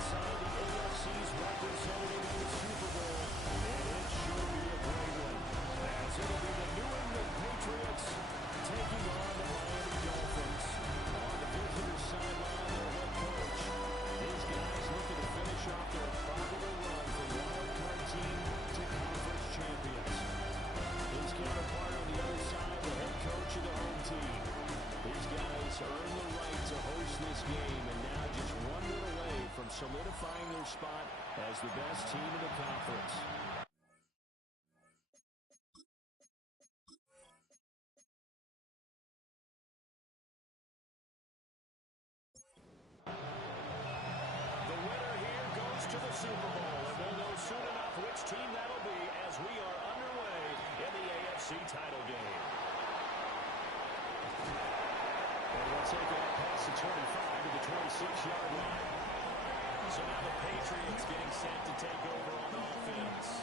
inside the AFC's representative in the Super Bowl, and it should be a great one, as it'll be the New England Patriots taking on the Miami Dolphins. On the visitor sideline, their head coach. These guys looking to finish off their probable run from wild card team to conference champions. His counterpart on the other side, the head coach of the home team. These guys earn the right to host this game, and now just one win away from solidifying their spot as the best team in the conference. The winner here goes to the Super Bowl, and we'll know soon enough which team that'll be as we are underway in the AFC title game. And we'll take it up past the 25 to the 26-yard line. So now the Patriots getting set to take over on offense.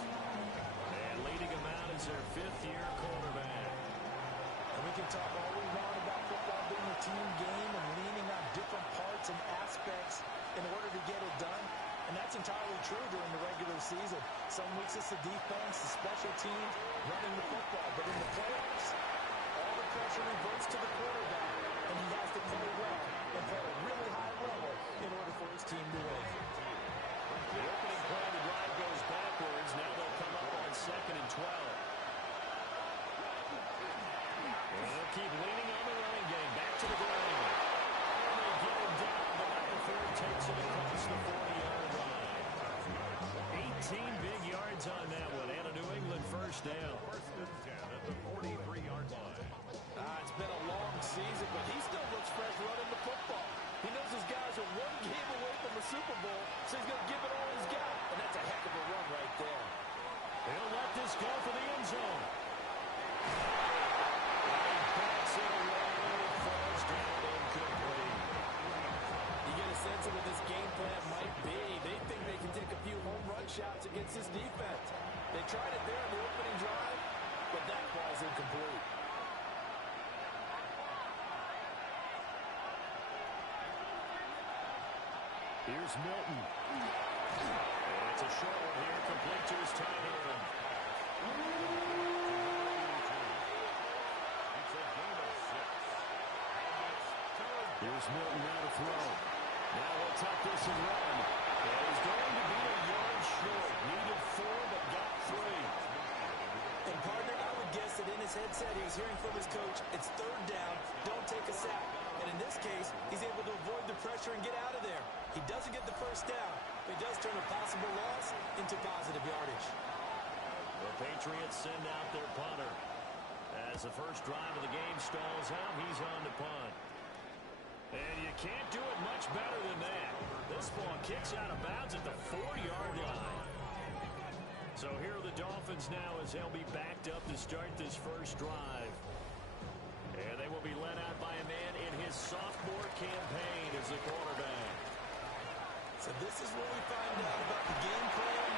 And leading them out is their fifth-year quarterback. And we can talk all we want about football being a team game and leaning on different parts and aspects in order to get it done. And that's entirely true during the regular season. Some weeks it's the defense, the special teams, running the football. But in the playoffs, all the pressure reverts to the quarterback. And he has to play well and play at a really high level in order for his team to win. The opening play of the drive goes backwards. Now they'll come up on 2nd and 12. And they'll keep leaning on the running game. Back to the ground. And they get him down, but now the third takes him across the 40-yard line. 18 big yards on that one, and a New England first down. First and 10 at the 43-yard line. It's been a long season, but he still looks fresh running the football. He knows his guys are one game away from the Super Bowl, so he's going to give it all he's got. And that's a heck of a run right there. He'll let this go for the end zone. And backs it away, and it falls down incomplete. You get a sense of what this game plan might be. They think they can take a few home run shots against this defense. They tried it there in the opening drive, but that ball's incomplete. Here's Milton. And it's a short one here, complete to his tight end. It's a game of 6. Here's Milton now to throw. Now he'll tuck this and run. And he's going to be a yard short. Needed 4, but got 3. And partner, I would guess that in his headset he was hearing from his coach, it's third down, don't take a sack. And in this case, he's able to avoid the pressure and get out of there. He doesn't get the first down, but he does turn a possible loss into positive yardage. The Patriots send out their punter. As the first drive of the game stalls out, he's on to punt. And you can't do it much better than that. This ball kicks out of bounds at the 4-yard line. So here are the Dolphins now as they'll be backed up to start this first drive. And they will be led out by a man in his sophomore campaign as the quarterback. So this is where we find out about the game plan.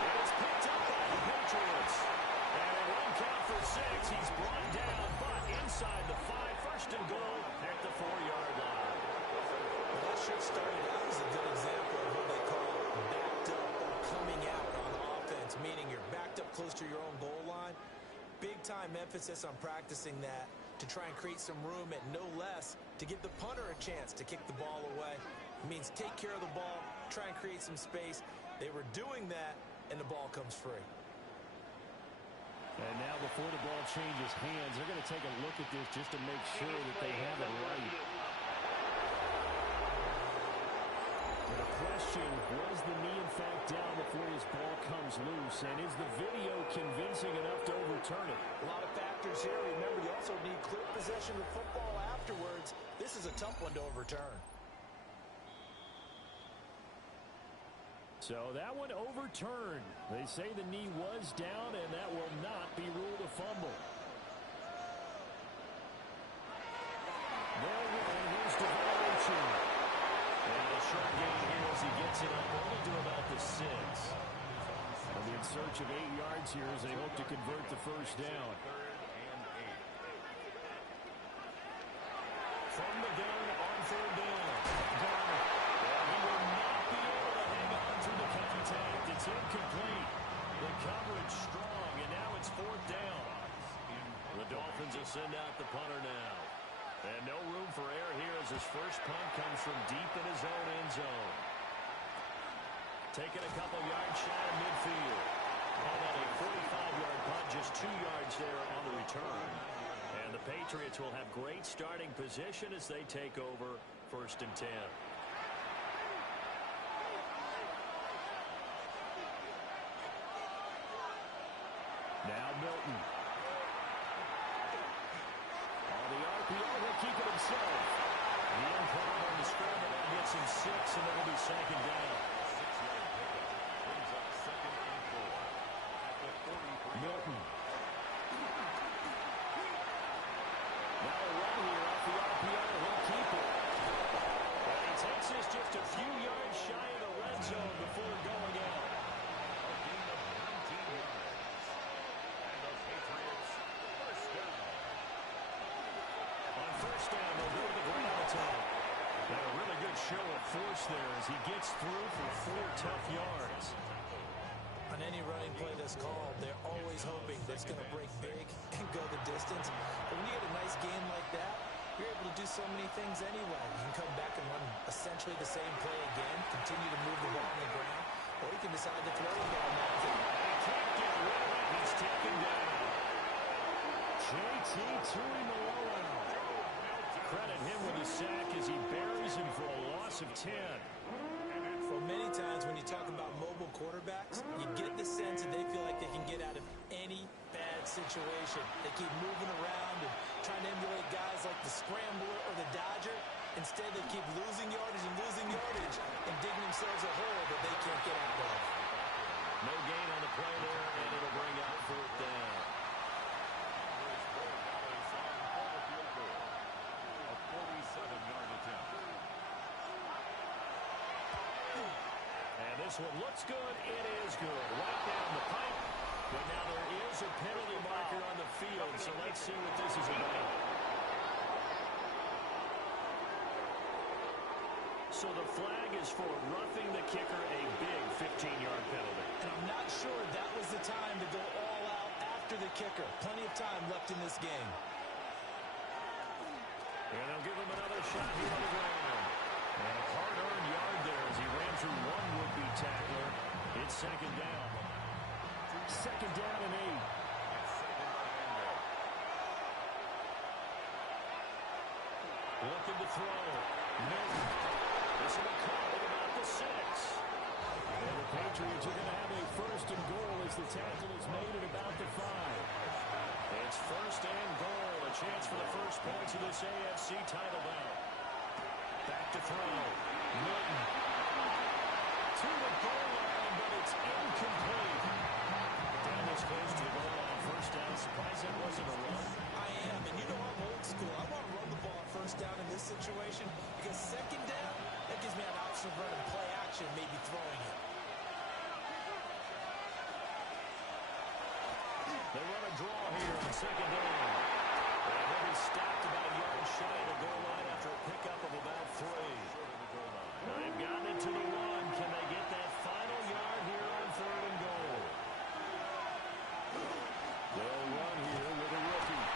It is picked up by the Patriots. And a one count for 6. He's brought down, but inside the 5. First and goal at the 4-yard line. Well, that should start it out as a good example of what they call backed up or coming out on offense, meaning you're backed up close to your own goal line. Big-time emphasis on practicing that to try and create some room at no less to give the punter a chance to kick the ball away. It means take care of the ball, try and create some space. They were doing that, and the ball comes free. And now before the ball changes hands, they're going to take a look at this just to make sure that they have it right. The question, was the knee in fact down before his ball comes loose? And is the video convincing enough to overturn it? A lot of factors here. Remember, you also need clear possession of football afterwards. This is a tough one to overturn. So that one overturned. They say the knee was down, and that will not be ruled a fumble. They'll run. Here's DeVallucci. And a short gain here as he gets it up only to about the 6. They'll be in search of 8 yards here as they hope to convert the first down. From the gun on 3rd down. Garner. Well, he will not be send out the punter now. And no room for error here as his first punt comes from deep in his own end zone. Taking a couple yards shy of midfield. And then a 45-yard punt, just 2 yards there on the return. And the Patriots will have great starting position as they take over 1st and 10. Now Milton. On the RPO, he'll keep it himself. The input on the scramble gets him 6, and it'll be 2nd down. Milton. Now a run here off the RPO. He'll keep it. And he takes this just a few yards shy of the red zone before going out. A gain of 19 yards. And the Patriots first down. On 1st down, they'll go to the ground attack. And a really good show of force there as he gets through for 4 tough yards. On any running play that's called, they're always hoping that it's going to break big and go the distance. But when you get a nice game like that, you're able to do so many things anyway. You can come back and run essentially the same play again, continue to move the ball on the ground, or you can decide to throw the ball now. He can't get rid of it. He's taken down. JT chewing the low out. Credit him with a sack as he buries him for a loss of 10. Well, many times when you talk about mobile quarterbacks, you get the sense that they feel like they can get out of any bad situation. They keep moving around and trying to emulate guys like the Scrambler or the Dodger. Instead, they keep losing yardage and digging themselves a hole that they can't get out of. No gain on the play there, and it'll bring out 4th down. A 47-yard attempt. And this one looks good. It is good. Right down the pipe. But now there is a penalty marker on the field, so let's see what this is about. So the flag is for roughing the kicker, a big 15-yard penalty. And I'm not sure that was the time to go all out after the kicker. Plenty of time left in this game. And they'll give him another shot here on the ground. And a hard-earned yard there as he ran through one would-be tackler. It's 2nd down. 2nd down and 8. Looking to throw. Milton. This will be caught at about the 6. And the Patriots are going to have a 1st and goal as the tackle is made at about the 5. It's 1st and goal. A chance for the first points of this AFC title bout. Back to throw. Milton. To the goal line, but it's incomplete. Down this close to the goal line. 1st down. Surprised that wasn't a run. I am, and you know I'm old school. I want to run the ball on 1st down in this situation because 2nd down, that gives me an option of running play action, maybe throwing it. They run a draw here on 2nd down. And they'll be stopped about a yard shy of the goal line after a pickup of about 3. They've gotten it to the 1. Can they get that final yard here on 3rd and goal? They'll run here with a rookie.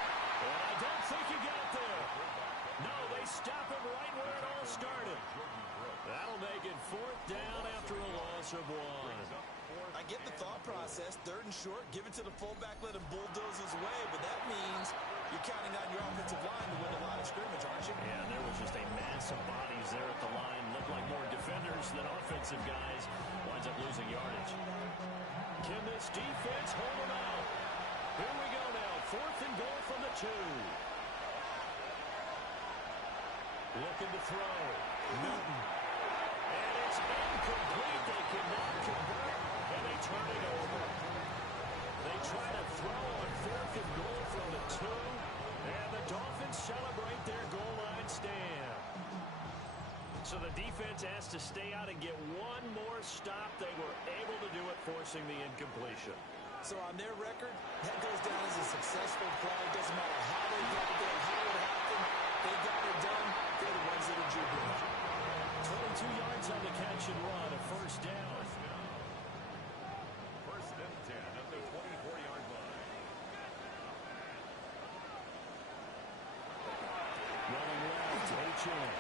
And I don't think he got there. No, they stop him right where it all started. That'll make it 4th down after a loss of 1. I get the thought process. 3rd and short, give it to the fullback, let him bulldoze his way, but that means you're counting on your offensive line to win the line of scrimmage, aren't you? Yeah, there was just a mass of bodies there at the line. Looked like more defenders than offensive guys. Winds up losing yardage. Can this defense hold them out? Here we go now. 4th and goal from the 2. Looking to throw. Newton. And it's incomplete. They cannot convert, and they turn it over. They try to throw on 4th and goal from the 2, and the Dolphins celebrate their goal line stand. So the defense has to stay out and get one more stop. They were able to do it, forcing the incompletion. So on their record, that goes down as a successful play. Doesn't matter how they got it there, how it happened. They got it done. They're the ones that are jubilant. 22 yards on the catch and run, a 1st down. 1st and 10 at the 24-yard line. Achane.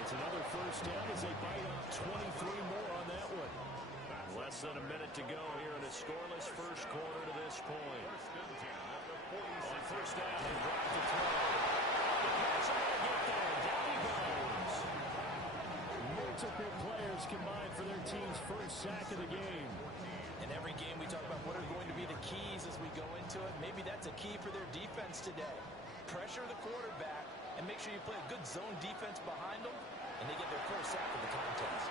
It's another first down as they bite off 23 more on that one. Less than a minute to go here in a scoreless first quarter to this point. On first down, they drop the throw. The pass are going to get there. Down he goes. Multiple players combined for their team's first sack of the game. In every game we talk about what are going to be the keys as we go into it. Maybe that's a key for their defense today. Pressure the quarterback and make sure you play a good zone defense behind them, and they get their first sack of the contest.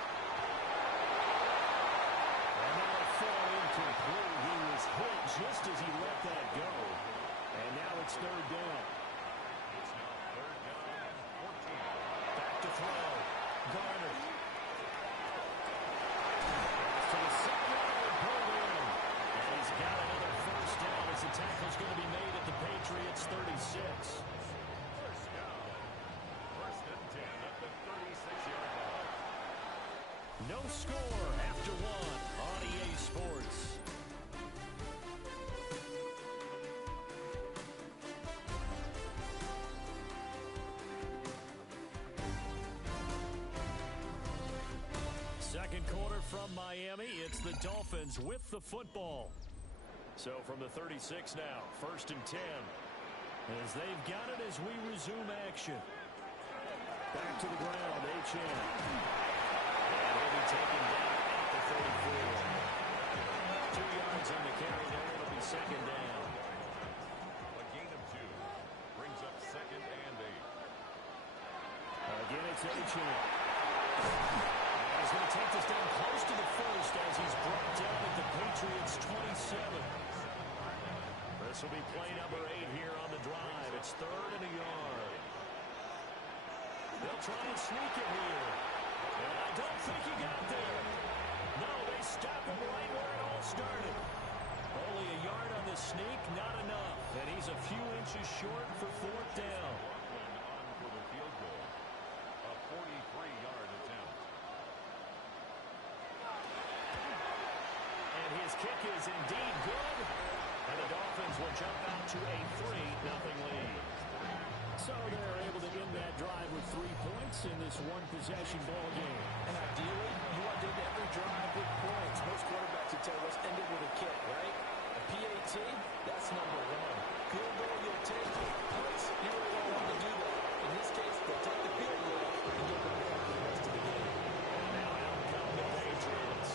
And now a throw incomplete. He was hit just as he let that go. And now it's third down. It's now third down and 14. Back to throw. Garner. To the sideline and pulled in. And he's got another first down as the tackle's going to be made at the Patriots 36. First down. First and 10 at the 36-yard line. No score after one on EA Sports. Second quarter from Miami. It's the Dolphins with the football. So from the 36 now, first and 10. As they've got it as we resume action. Back to the ground, Achane. And he'll be taken down at the 34. 2 yards on the carry there. It'll be second down. A gain of 2 brings up second and 8. Again, it's Achane. He's going to take this down close to the first as he's brought down at the Patriots 27. This will be play number 8 here on the drive. It's third and a yard. They'll try and sneak it here. And I don't think he got there. No, they stop him right where it all started. Only a yard on the sneak, not enough. And he's a few inches short for fourth down. On for the field goal. A 43-yard attempt. And his kick is indeed good. And the Dolphins will jump out to a 3-0 lead. So they're able to end that drive with 3 points in this one-possession ball game. And ideally, you want to end every drive with points. Most quarterbacks would tell us end it with a kick, right? A PAT, that's number 1. Field goal, you'll take points. You really don't want to do that. In this case, they'll take the field goal and you'll go back for the rest of the game. Now out come the Patriots.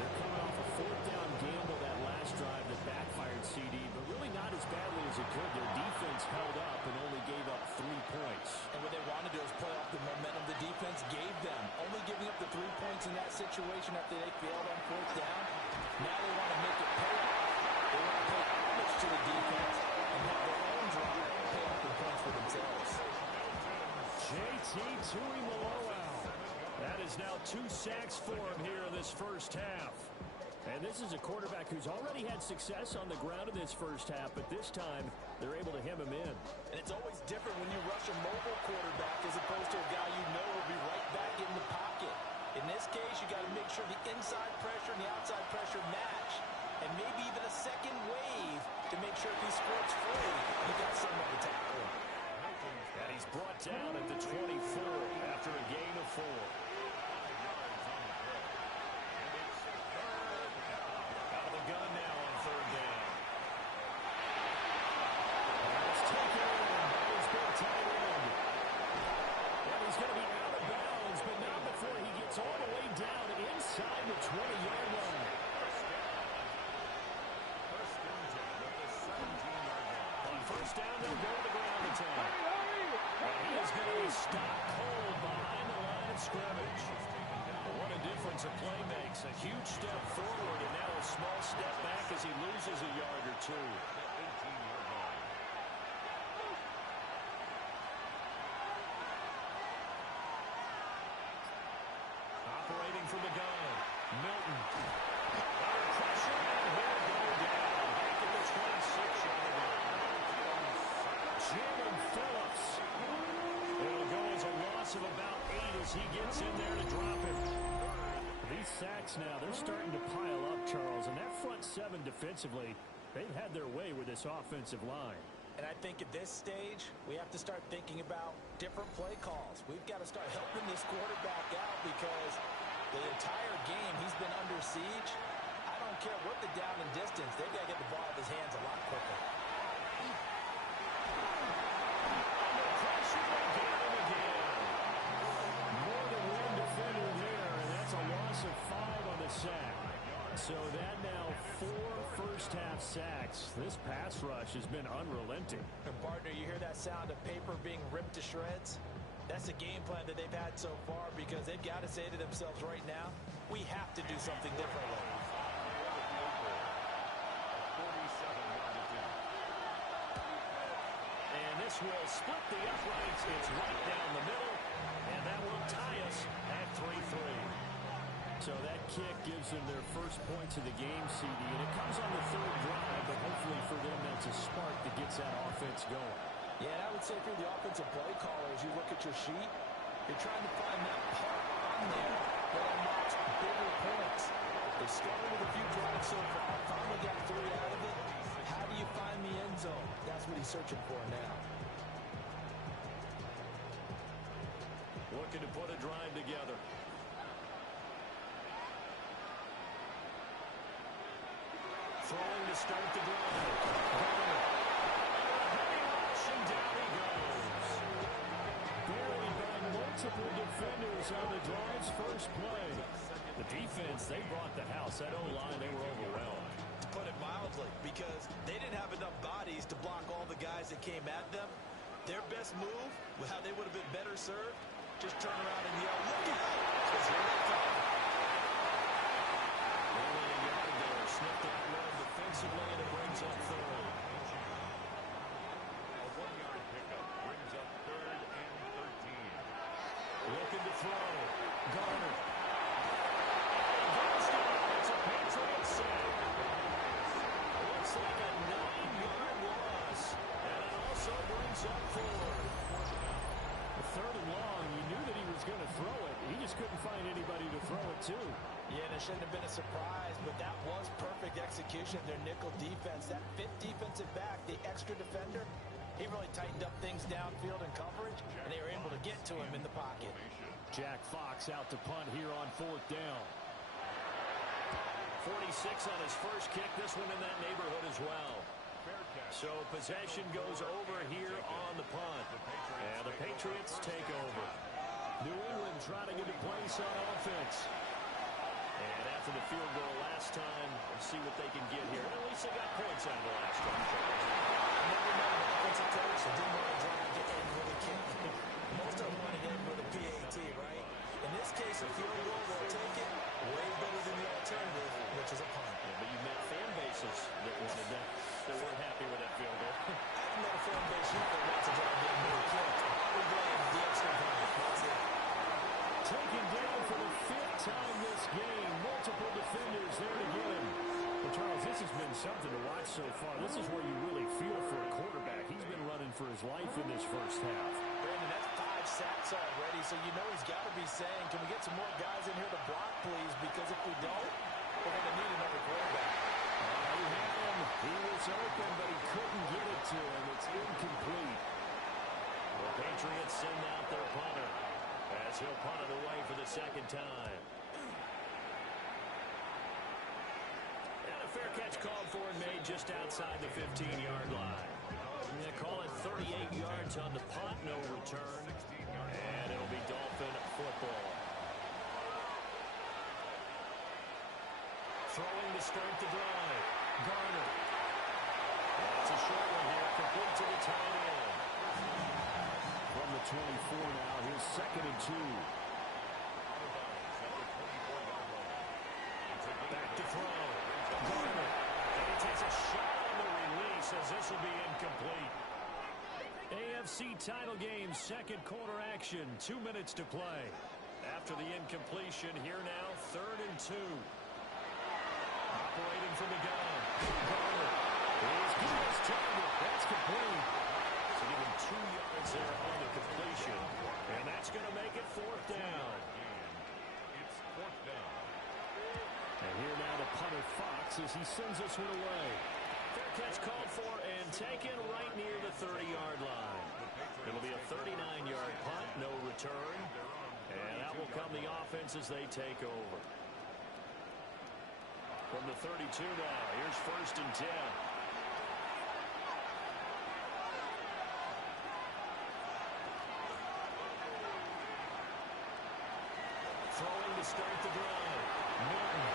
They're coming off a fourth down gamble that last drive that backfired CD, but really not as badly as it could. Their defense held up and only gave up 3 points. And what they wanted to do is play off the momentum the defense gave them. Only giving up the 3 points in that situation after they failed on fourth down. Now they want to make it pay off. They want to pay homage to the defense and have their own drive pay off the points for themselves. JT Tuimoloau. That is now 2 sacks for him here in this first half. And this is a quarterback who's already had success on the ground in this first half, but this time they're able to hem him in. And it's always different when you rush a mobile quarterback as opposed to a guy you know will be right back in the pocket. In this case, you got to make sure the inside pressure and the outside pressure match, and maybe even a second wave to make sure if he squirts free, you got someone to tackle him. And he's brought down at the 24 after a gain of 4. Out of the gun now on third down. It's taken in by his big tight end. And he's going to be out of bounds, but not before he gets all the way down inside the 20-yard line. On first down, they'll go to the ground attack. And he is going to be stopped cold behind the line of scrimmage. What a difference a play makes. A huge step forward and now a small step back as he loses a yard or 2. Operating from the gun, Milton. Under pressure, and he'll go down back at the 26-yard line. Jalen Phillips. It'll go as a loss of about 8 as he gets in there to drop it. These sacks now, they're starting to pile up, Charles, and that front seven defensively, they've had their way with this offensive line. And I think at this stage, we have to start thinking about different play calls. We've got to start helping this quarterback out because the entire game he's been under siege. I don't care what the down and distance. They've got to get the ball out of his hands a lot quicker. Under pressure again and again. More than one defender there, and that's a loss of 5 on the sack. So that now 4 first-half sacks. This pass rush has been unrelenting. And partner, you hear that sound of paper being ripped to shreds? That's the game plan that they've had so far because they've got to say to themselves right now, we have to do something differently. And this will split the uprights. It's right down the middle, and that will tie us at 3-3. So that kick gives them their first points of the game, CD, and it comes on the 3rd drive, but hopefully for them that's a spark that gets that offense going. Yeah, and I would say if you're the offensive play caller, as you look at your sheet, you're trying to find that part on there that unlocks bigger points. They started with a few drives so far, finally got 3 out of it. How do you find the end zone? That's what he's searching for now. Looking to put a drive together. Throwing to start the drive. And down he goes. Buried by multiple defenders on the drive's first play. The defense, they brought the house. That O-line, they were overwhelmed. To put it mildly, because they didn't have enough bodies to block all the guys that came at them. Their best move, how they would have been better served, just turn around and yell, look out! Because here they come. Only a yard there. Snipped that run defensively, and it brings up 3rd. A 1-yard pickup brings up 3rd and 13. Looking to throw. Garner. It's a Patriot sack. Looks like a 9-yard loss. And it also brings up 4th. 3rd and long, you knew that he was going to throw it. He just couldn't find anybody to throw it to. Yeah, and it shouldn't have been a surprise, but that was perfect execution of their nickel defense. That 5th defensive back, the extra defender, he really tightened up things downfield in coverage, and they were able to get to him in the pocket. Jack Fox out to punt here on 4th down. 46 on his first kick. This one in that neighborhood as well. So possession goes over here on the punt. And the Patriots take over. New England trying to get a place on offense. And after the field goal last time, we'll see what they can get here. At least they got points out of the last time. Never know an offensive coach that didn't want to drive to end with a kick. Most of them want to end with a PAT, right? In this case, a field goal, they'll take it. Way better than the alternative, which is a punt. Yeah, but you met fan bases that wanted that. They weren't happy with that field goal. I haven't met a fan base yet that wants to drive to end with a kick. We're playing the extra point. That's it. Taken down for the 5th time this game. Multiple defenders there to get him. Well, Charles, this has been something to watch so far. This is where you really feel for a quarterback. He's been running for his life in this first half. Brandon, that's 5 sacks already, so you know he's got to be saying, can we get some more guys in here to block, please? Because if we don't, we're going to need another quarterback. He had him. He was open, but he couldn't get it to him. It's incomplete. The Patriots send out their punter as he'll punt it away for the 2nd time. And a fair catch called for and made just outside the 15-yard line. They call it 38 yards on the punt, no return. And it'll be Dolphin football. Throwing to start the drive. Garner. That's a short one here, complete to the tight end. From the 24 now, here's 2nd and 2. Back to throw. Garner. And he takes a shot on the release as this will be incomplete. AFC title game, 2nd quarter action, 2 minutes to play. After the incompletion, here now, 3rd and 2. Operating from the gun. Garner. He's good as target. That's complete. So give him 2 yards there on the completion. And that's going to make it 4th down. It's 4th down. as he sends this one away. Fair catch called for and taken right near the 30-yard line. It'll be a 39-yard punt, no return. And that will come the offense as they take over. From the 32 now, here's 1st and 10. Throwing to start the drive. Milton.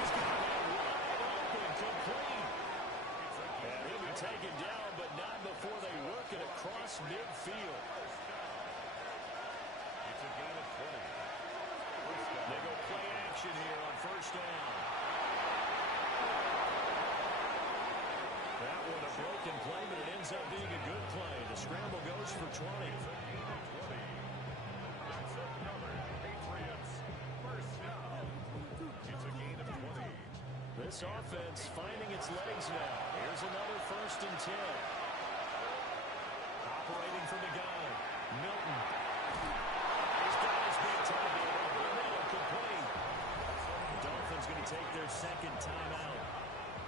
He's got that wide open, complete. And he'll be taken down, but not before they work it across midfield. It's a gain of 20. They go play action here on 1st down. That one a broken play, but it ends up being a good play. The scramble goes for 20. That's another Patriots first down. It's a gain of 20. This offense finding its legs now. Here's another 1st and 10. Operating from the gun. Milton. He's got his big time in over the middle, complete. The Dolphins going to take their second timeout.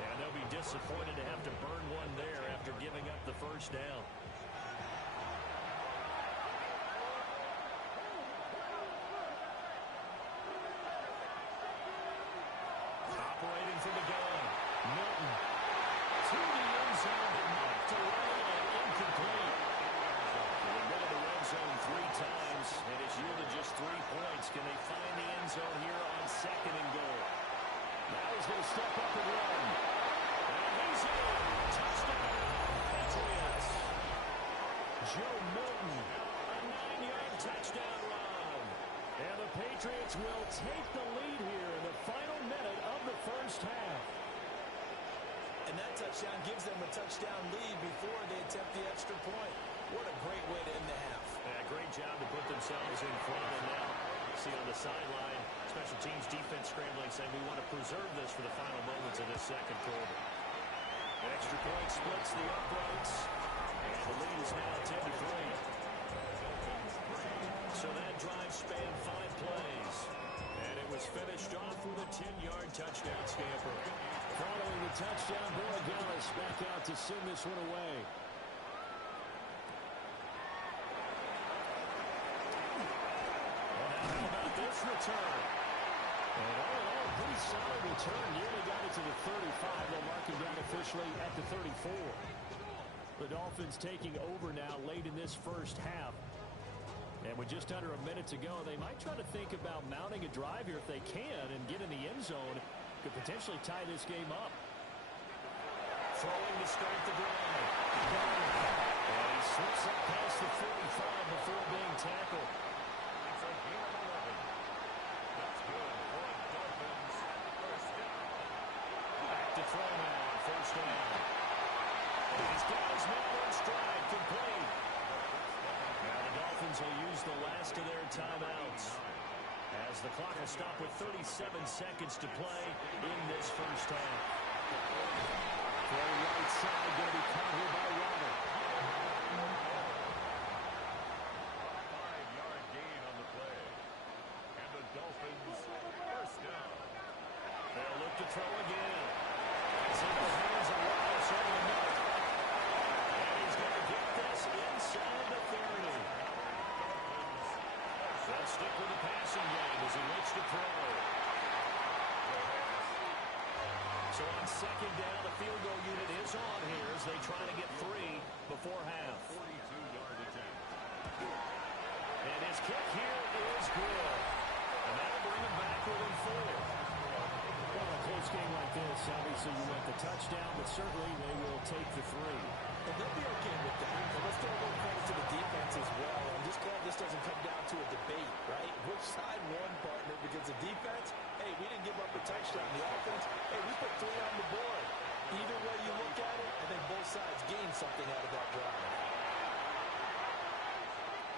And they'll be disappointed to have to burn one there after giving up the 1st down. Operating from the gun. Milton. To the end zone, but not to run and incomplete. They've been in the red zone 3 times, and it's yielded just 3 points. Can they find the end zone here on 2nd and goal? Now he's going to step up and run. And he's in. Touchdown, Patriots. Joe Milton, a 9-yard touchdown run. And the Patriots will take the lead here in the final minute of the 1st half. And that touchdown gives them a touchdown lead before they attempt the extra point. What a great way to end the half. Yeah, great job to put themselves in front. And now, see on the sideline, special teams defense scrambling, saying we want to preserve this for the final moments of this 2nd quarter. Extra point splits the uprights. And the lead is now 10-3. So that drive spanned 5 plays. And it was finished off with a 10-yard touchdown scamper. Following the touchdown, Boy Gallis back out to send this one away. Well, now how about this return? And all in all, pretty solid return. Nearly got it to the 35. They'll mark him down officially at the 34. The Dolphins taking over now late in this 1st half. And with just under a minute to go, they might try to think about mounting a drive here if they can and get in the end zone. Could potentially tie this game up. Throwing to start the drive. And he slips up past the 45 before being tackled. It's a gain of 11. That's good for a Dolphins first down. Back to throw now on 1st down. He's got his man in stride, complete. Now the Dolphins will use the last of their timeouts as the clock will stop with 37 seconds to play in this 1st half. Play right side, going to be caught here by Waddle. 5-yard gain on the play. And the Dolphins first down. They'll look to throw again. It's in the hands of Wallace over the middle. And he's going to get this inside the 30. They'll stick with the passing game as he looks to throw. So on 2nd down, the field goal unit is on here as they try to get 3 before half. 42-yard attempt. And his kick here is good. And that'll bring him back within 4. Well, a close game like this, obviously you want the touchdown, but certainly they will take the 3. And they'll be okay with that. And let's throw a little credit to the defense as well. I'm just glad this doesn't come down to a debate, right? Which side won, partner? Because the defense, hey, we didn't give up a touchdown. The offense, hey, we put 3 on the board. Either way you look at it, I think both sides gained something out of that drive.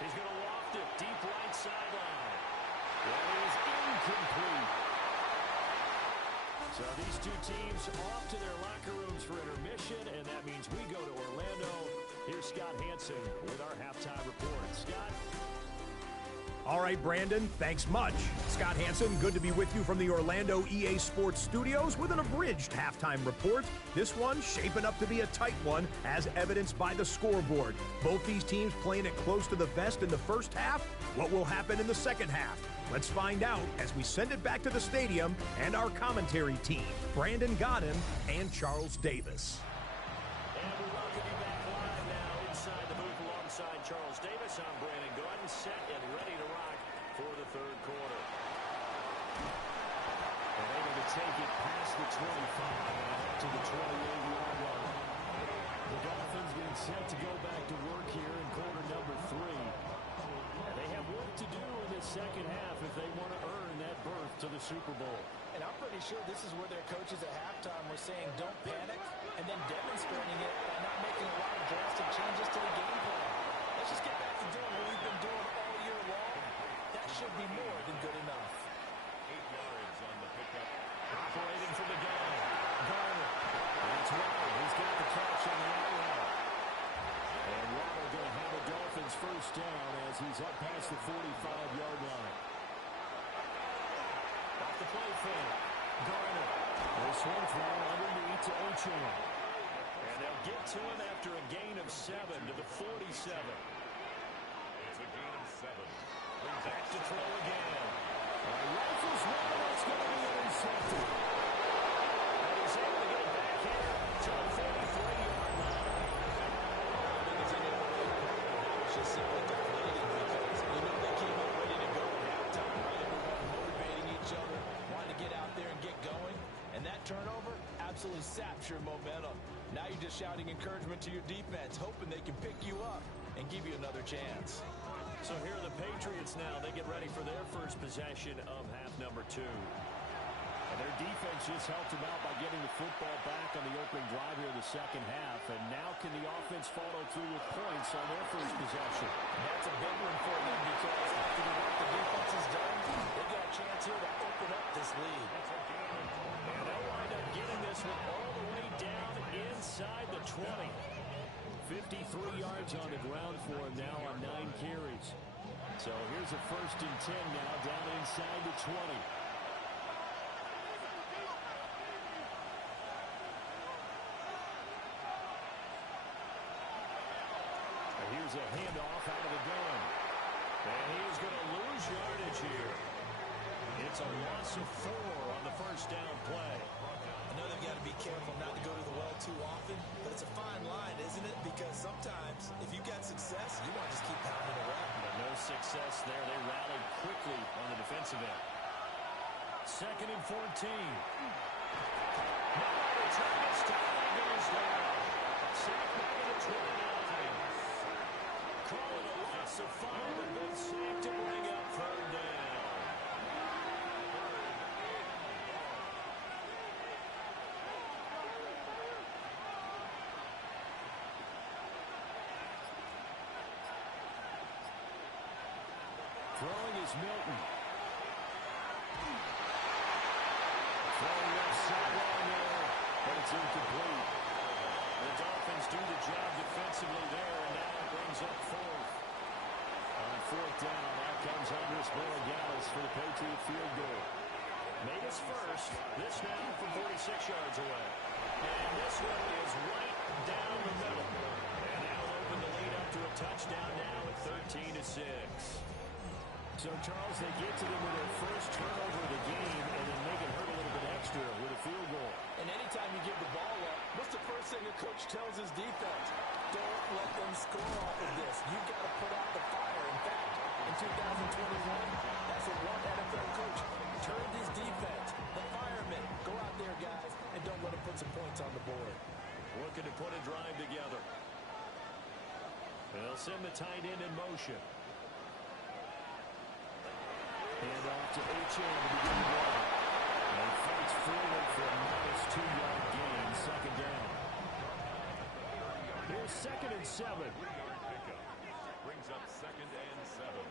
He's going to loft it deep right sideline. That is incomplete. So these two teams off to their locker rooms for intermission, and that means we go to Orlando. Here's Scott Hansen with our halftime report. Scott? All right, Brandon, thanks much. Scott Hansen, good to be with you from the Orlando EA Sports Studios with an abridged halftime report. This one shaping up to be a tight one, as evidenced by the scoreboard. Both these teams playing it close to the vest in the first half. What will happen in the second half? Let's find out as we send it back to the stadium and our commentary team, Brandon Godden and Charles Davis. And we welcome you back live now inside the booth alongside Charles Davis. I'm Brandon Godden, set and ready to rock for the third quarter. And able to take it past the 25 and up to the 28-yard line. The Dolphins getting set to go back to work here in quarter number 3. And they have work to do in the second half if they want to earn that berth to the Super Bowl. And I'm pretty sure this is where their coaches at halftime were saying don't panic, and then demonstrating it by not making a lot of drastic changes to the game plan. Let's just get back to doing what we've been doing all year long. That should be more than good enough. 8 yards on the pickup. Operating from the gun. Garner. That's Waddle. He's got the catch on the outside. And Waddle going to have a Dolphins first down as he's up past the 45-yard line. Off the play fake. Garner. This one thrown underneath to Ochan. And they'll get to him after a gain of 7 to the 47. It's a gain of 7. Back to throw again. Rifles one, that's going to be intercepted. And he's able to get it back here to the 43-yard line. I think it's any other way. That was just simply deflating because you know they came up ready to go at halftime, right? Everyone motivating each other, wanting to get out there and get going. And that turnover absolutely saps your momentum. Now you're just shouting encouragement to your defense, hoping they can pick you up and give you another chance. So here are the Patriots now. They get ready for their first possession of half number 2. And their defense just helped them out by getting the football back on the opening drive here in the second half. And now can the offense follow through with points on their first possession? That's a big one for them because after the work the defense has done, they've got a chance here to open up this lead. And they'll wind up getting this one all the way down inside the 20. 53 yards on the ground for him now on 9 carries. So here's a 1st and 10 now down inside the 20. And here's a handoff out of the gun. And he's going to lose yardage here. It's a loss of 4 on the first down play. I know they've got to be careful not to go to the well too often, but it's a fine line, isn't it? Because sometimes, if you've got success, you want to just keep pounding away. But no success there. They rallied quickly on the defensive end. 2nd and 14. Now the Travis Tyler goes down. Sacked back at the 29. Call it a loss of 5, but sacked to bring up 3rd down. Throwing is Milton. Throwing left sideline there, but it's incomplete. The Dolphins do the job defensively there, and now it brings up 4th. On 4th down, out comes Andres Borogalis for the Patriot field goal. Made his first. This now from 46 yards away. And this one is right down the middle. And that'll open the lead up to a touchdown now at 13-6. So, Charles, they get to them with their first turnover of the game and then make it hurt a little bit extra with a field goal. And anytime you give the ball up, what's the first thing a coach tells his defense? Don't let them score off of this. You've got to put out the fire. In fact, in 2021, that's what one NFL coach turned his defense. The firemen. Go out there, guys, and don't let them put some points on the board. Looking to put a drive together. They'll send the tight end in motion. And off to Ochan to begin the drive. And he fights forward for a -2-yard gain, 2nd down. Here's 2nd and 7. 3-yard pickup. Brings up 2nd and 7.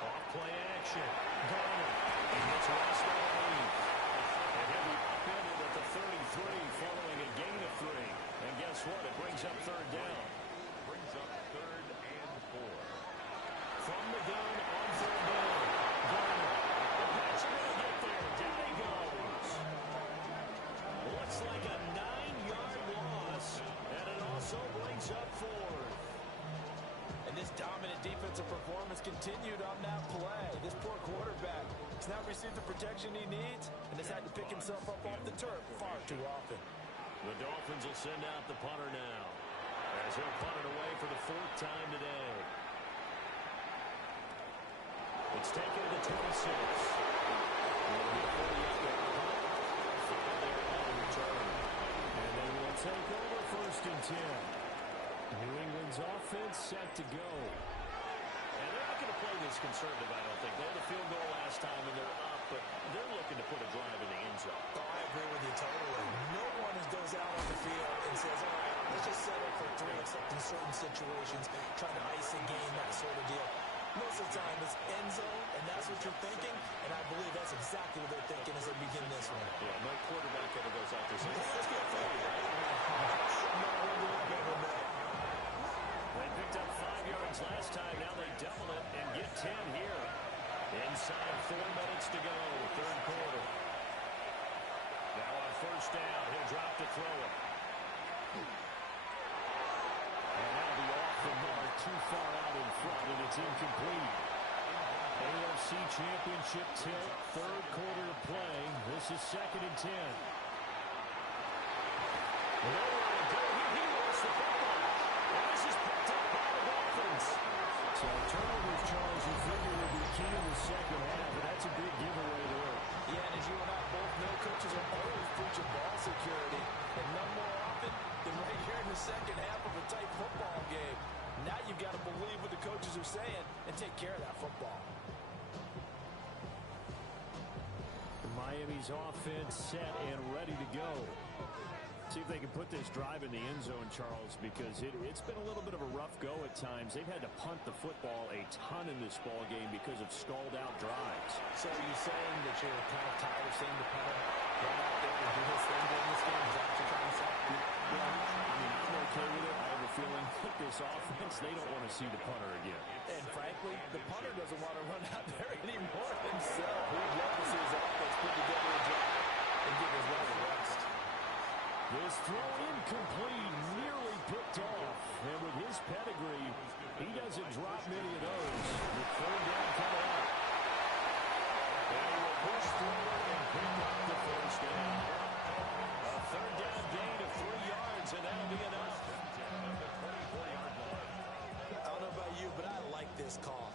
Off play action. Garner. And it's Ross underneath. And he'll be upended at the 33 following a gain of 3. And guess what? It brings up 3rd down. Brings up 3rd and 4. From gun on third down. Garner. The patch are going to get there. Down he goes. Looks like a 9-yard loss, and it also brings up fourth. And this dominant defensive performance continued on that play. This poor quarterback has not received the protection he needs and has had to pick himself up off the turf far too often. The Dolphins will send out the punter now, as he'll punt it away for the 4th time today. It's taken to the 26. It'll be a 40-yard punt. 5 there on return. And they will take over 1st and 10. New England's offense set to go. And they're not going to play this conservative, I don't think. They had a field goal last time, and they're up, but they're looking to put a drive in the end zone. Oh, I agree with you totally. No one goes out on the field and says, all right, let's just settle for 3 except in certain situations, trying to ice a game, that sort of deal. Most of the time, it's end zone, and that's what you're thinking, and I believe that's exactly what they're thinking as they begin this one. Yeah, no quarterback ever goes out there saying, let's get 30, right? They picked up 5 yards last time. Now they double it and get 10 here. Inside 4 minutes to go, 3rd quarter. Now on 1st down, he'll drop to throw it. And that'll be off the mark, too far out in front, and it's incomplete. AFC Championship tilt, 3rd quarter to play. This is 2nd and 10. Nowhere to go. He lost the football. And this is picked up by the Dolphins. So turnovers, Charles, you figure will be key in the 2nd half, and that's a big giveaway there. Yeah, and as you and I both know, coaches are always preaching ball security, and none more often than right here in the 2nd half of a tight football game. Now you've got to believe what the coaches are saying and take care of that football. Miami's offense set and ready to go. See if they can put this drive in the end zone, Charles, because it's been a little bit of a rough go at times. They've had to punt the football a ton in this ball game because of stalled-out drives. So are you saying that you're kind of tired of seeing the punter run out there and do his thing during this game? Is that what you're trying to say? Well, I mean, I'm okay with it. I have a feeling that this offense, they don't want to see the punter again. And frankly, the punter doesn't want to run out there anymore himself. We'd love to see his offense put together a drive and give his leg a rest. This throw incomplete, nearly picked off. And with his pedigree, he doesn't drop many of those. With 3rd down coming up. And he will push forward and pick up the 1st down. A 3rd down gain of 3 yards, and that'll be enough. I don't know about you, but I like this call.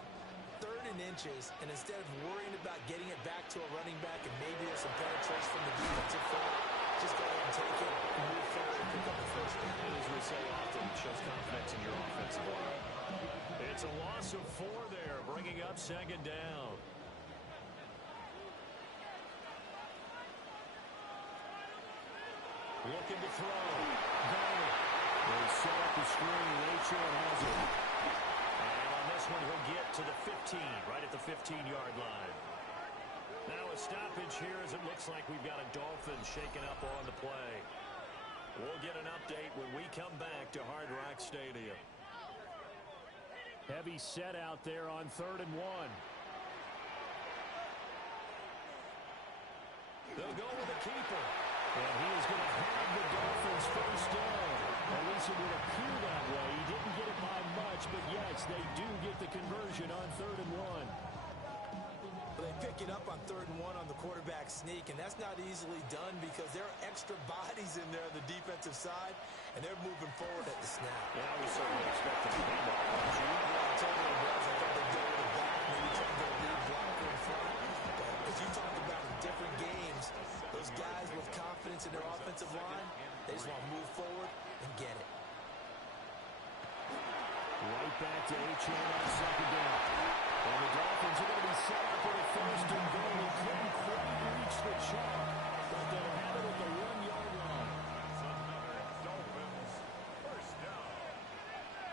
3rd and inches, and instead of worrying about getting it back to a running back and maybe there's some penetration from the defensive front, just go ahead and take it and move forward and pick up the 1st down. As we say often, it shows confidence in your offensive line. It's a loss of 4 there, bringing up 2nd down. Looking to throw. Garner. They set up the screen. Achane has it. And on this one, he'll get to the 15, right at the 15-yard line. Now a stoppage here as it looks like we've got a Dolphins shaking up on the play. We'll get an update when we come back to Hard Rock Stadium. Heavy set out there on 3rd and 1. They'll go with the keeper. And he is going to have the Dolphins 1st down. At least it would appear that way. He didn't get it by much, but yes, they do get the conversion on 3rd and 1. They pick it up on 3rd and 1 on the quarterback sneak, and that's not easily done because there are extra bodies in there on the defensive side, and they're moving forward at the snap. Yeah, I was certainly expecting to be that. Yeah, I totally was. I thought they'd go with the back, maybe try to get a lead blocker in front. But as you talk about in different games, those guys with confidence in their offensive line, they just want to move forward and get it. Right back to Achane on 2nd down. And the Dolphins are going to be set up with a 1st and goal. They couldn't quite reach the chalk, but they'll have it at the 1-yard line. Dolphins, 1st down.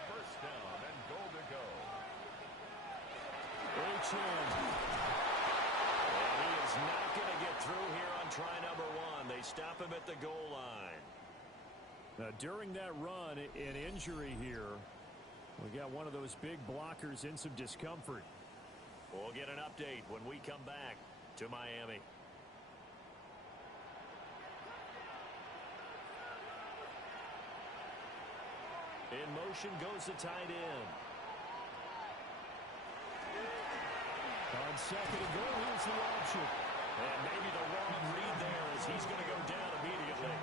1st down and goal to go. Achane. And he is not going to get through here on try number 1. They stop him at the goal line. Now, during that run, an injury here. We got one of those big blockers in some discomfort. We'll get an update when we come back to Miami. In motion goes the tight end. On second and goal, here's the option. And maybe the wrong read there as he's going to go down immediately.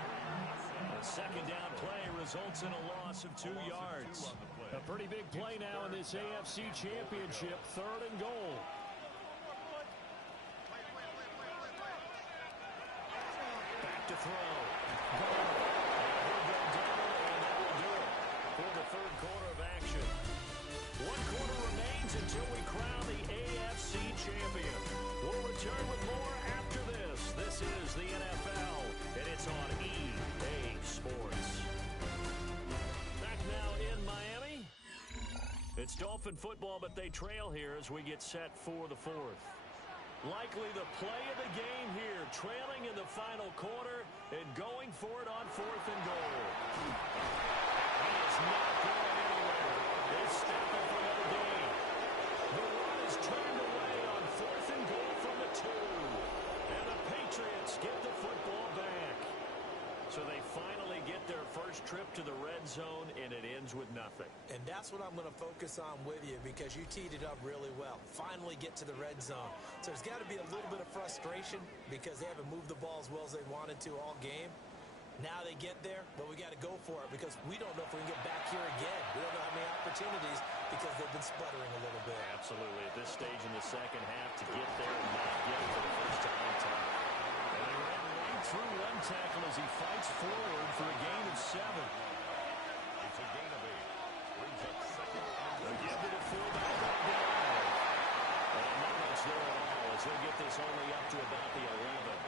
A second down play results in a loss of 2 yards. A pretty big play now in this AFC Championship. Third and goal. Back to throw. He'll go down, and that will do it for the third quarter of action. 1 quarter remains until we crown the AFC champion. We'll return with more after this. This is the NFL, and it's on EA Sports. Back now in Miami. It's Dolphin football, but they trail here as we get set for the fourth. Likely the play of the game here, trailing in the final quarter and going for it on fourth and goal. He is not going anywhere. They step up for another game. The run is turned away on fourth and goal from the 2. And the Patriots get the football back. So they finally get their first trip to the red zone, and it ends with nothing. And that's what I'm going to focus on with you because you teed it up really well. Finally get to the red zone. So there's got to be a little bit of frustration because they haven't moved the ball as well as they wanted to all game. Now they get there, but we got to go for it because we don't know if we can get back here again. We don't know how many opportunities because they've been sputtering a little bit. Absolutely. At this stage in the second half, to get there and not get it for the first time. And he ran right through one tackle as he fights forward for a gain of 7. It's a gain of 8. Brings up second and They give to the fullback on the line. And not much there at all as he'll get this only up to about the 11.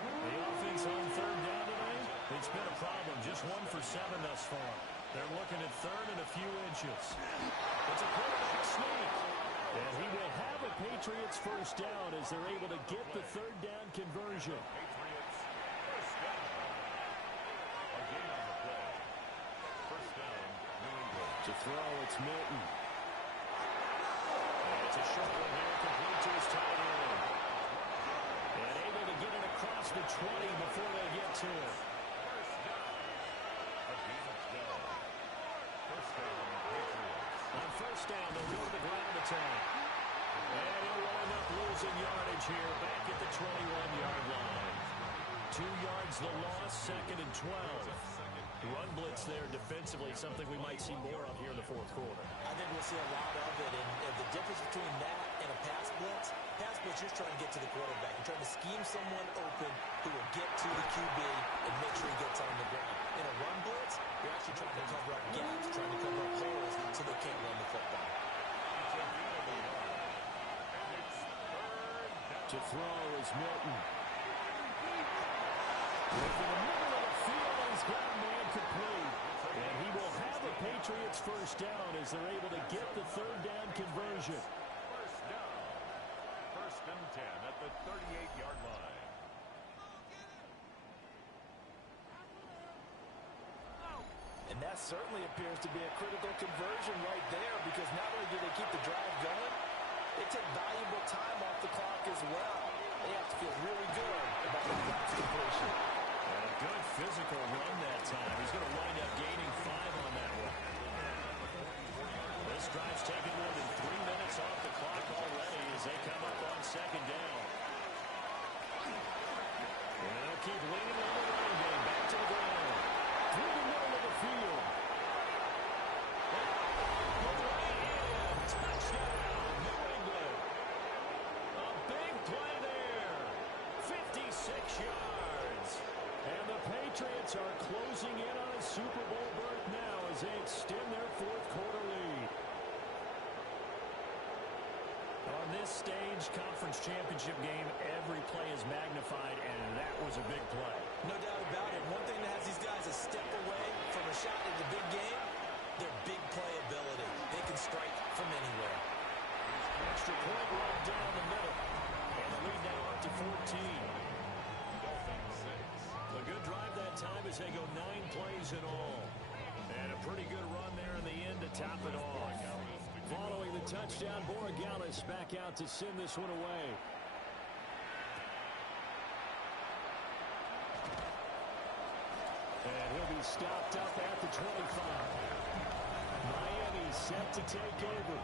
The offense on third down tonight, it's been a problem. Just 1 for 7 thus far. They're looking at third and a few inches. It's a quarterback sneak. And he will have a Patriots first down as they're able to get the third down conversion. Patriots first down. Again on the play. First down, New England. To throw, it's Milton. And it's a short one here, complete to his tight end. And able to get it across the 20 before they get to it. First down. Again it's down. First down, Patriots. On first down, they'll go to the ground attack. And he'll wind up losing yardage here back at the 21-yard line. 2 yards the loss, second and 12. Run blitz there defensively, something we might see more of here in the fourth quarter. I think we'll see a lot of it, and the difference between that and a pass blitz, you're trying to get to the quarterback. You're trying to scheme someone open who will get to the QB and make sure he gets on the ground. In a run blitz, you're actually trying to cover up gaps, trying to cover up holes so they can't run the football. To throw is Milton. Over the middle of the field, he's got a man complete. And he will have a Patriots first down as they're able to get the third down conversion. First down. First and 10 at the 38-yard line. And that certainly appears to be a critical conversion right there because not only do they keep the drive going, they take valuable time off the clock as well. They have to feel really good about the drive's completion. And a good physical run that time. He's going to wind up gaining 5 on that one. This drive's taken more than 3 minutes off the clock already as they come up on second down. And they'll keep leaning on the running game. Back to the ground. Through the middle of the field. Touchdown, New England. A big play there. 56 yards. And the Patriots are closing in on a Super Bowl berth now as they extend their fourth quarter lead. On this stage, conference championship game, every play is magnified, and that was a big play. No doubt about it. One thing that has these guys a step away from a shot at the big game, their big play ability. They can strike from anywhere. Extra point run down the middle. And the lead now up to 14. Dolphins 6. A good drive that time as they go 9 plays in all. And a pretty good run there in the end to top it off. Following the touchdown, Borregales back out to send this one away. And he'll be stopped up at the 25. Miami set to take over.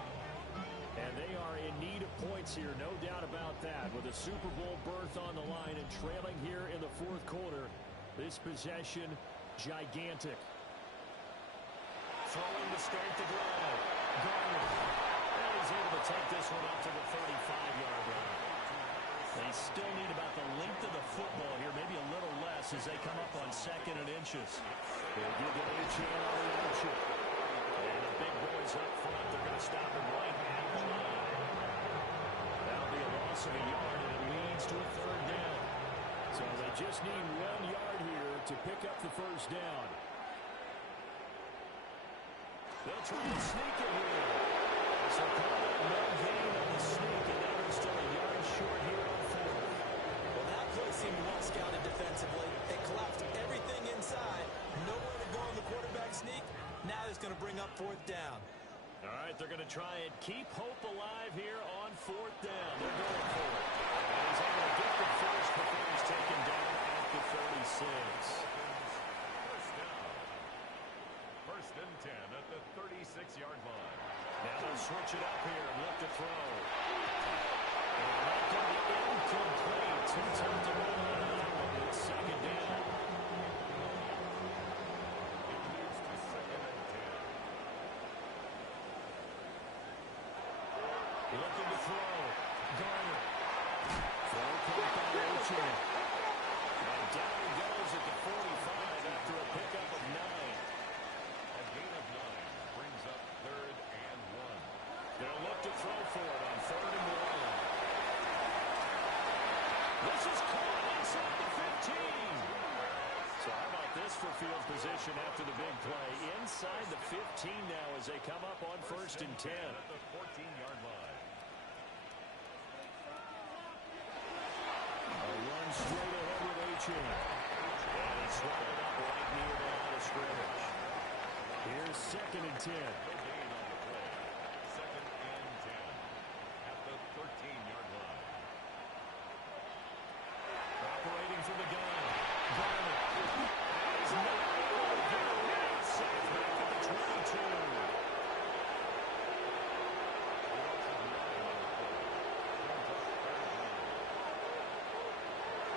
And they are in need of points here, no doubt about that. With a Super Bowl berth on the line and trailing here in the fourth quarter, this possession, gigantic. Throwing the straight to drive. Garner. And he's able to take this one up to the 35-yard line. They still need about the length of the football here, maybe a little less as they come up on 2nd and inches. They'll give it H.A. on the action. And the big boys up front, they're going to stop him right at the line. That'll be a loss of a yard, and it leads to a 3rd down. So they just need 1 yard here to pick up the 1st down. They'll try to sneak it here. So call it no gain on the sneak, and now they're still a yard short here on 4th. Well, that play seemed well scouted defensively. They collapsed everything inside. Nowhere to go on the quarterback sneak. Now it's going to bring up 4th down. All right, they're going to try and keep hope alive here on 4th down. They're going for it. And he's able to get the first before he's taken down at the 36. First and 10 at the 36-yard line. Now they'll switch it up here and look to throw. And that could be incomplete. Too tough to run on that one. It's 2nd down. It moves to 2nd and 10. Looking to throw. Garner. Throw caught by H.A. And down he goes at the 45 after a pickup of 9. A gain of 9 brings up 3rd and 1. They'll look to throw for it on 3rd and 1. This is caught inside the 15. So how about this for field position after the big play? Inside the 15 now as they come up on 1st and 10. At the 14-yard line. A run straight ahead with H.A. And it's swallowed up right near the line of scrimmage. Here's 2nd and 10. No gain on the play. 2nd and 10 at the 13-yard line. Operating from the gun. Garner. He's not able to get away. Safe back at the 22.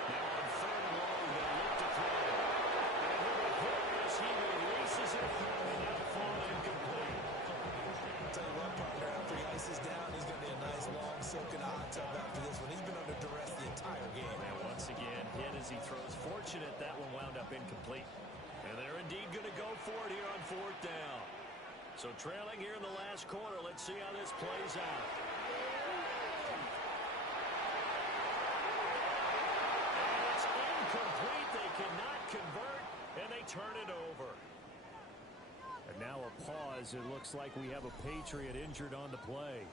Now on 3rd and long, they look to throw. And he'll be hit as he releases it. And now fall incomplete. I'll tell you what, partner, after he ices down, he's going to be a nice, long, soaking hot tub after this one. He's been under duress the entire game. And once again, hit as he throws. Fortunate that one wound up incomplete. And they're indeed going to go for it here on 4th down. So trailing here in the last quarter. Let's see how this plays out. And it's incomplete. They cannot convert, and they turn it over. And now a pause. It looks like we have a Patriot injured on the play.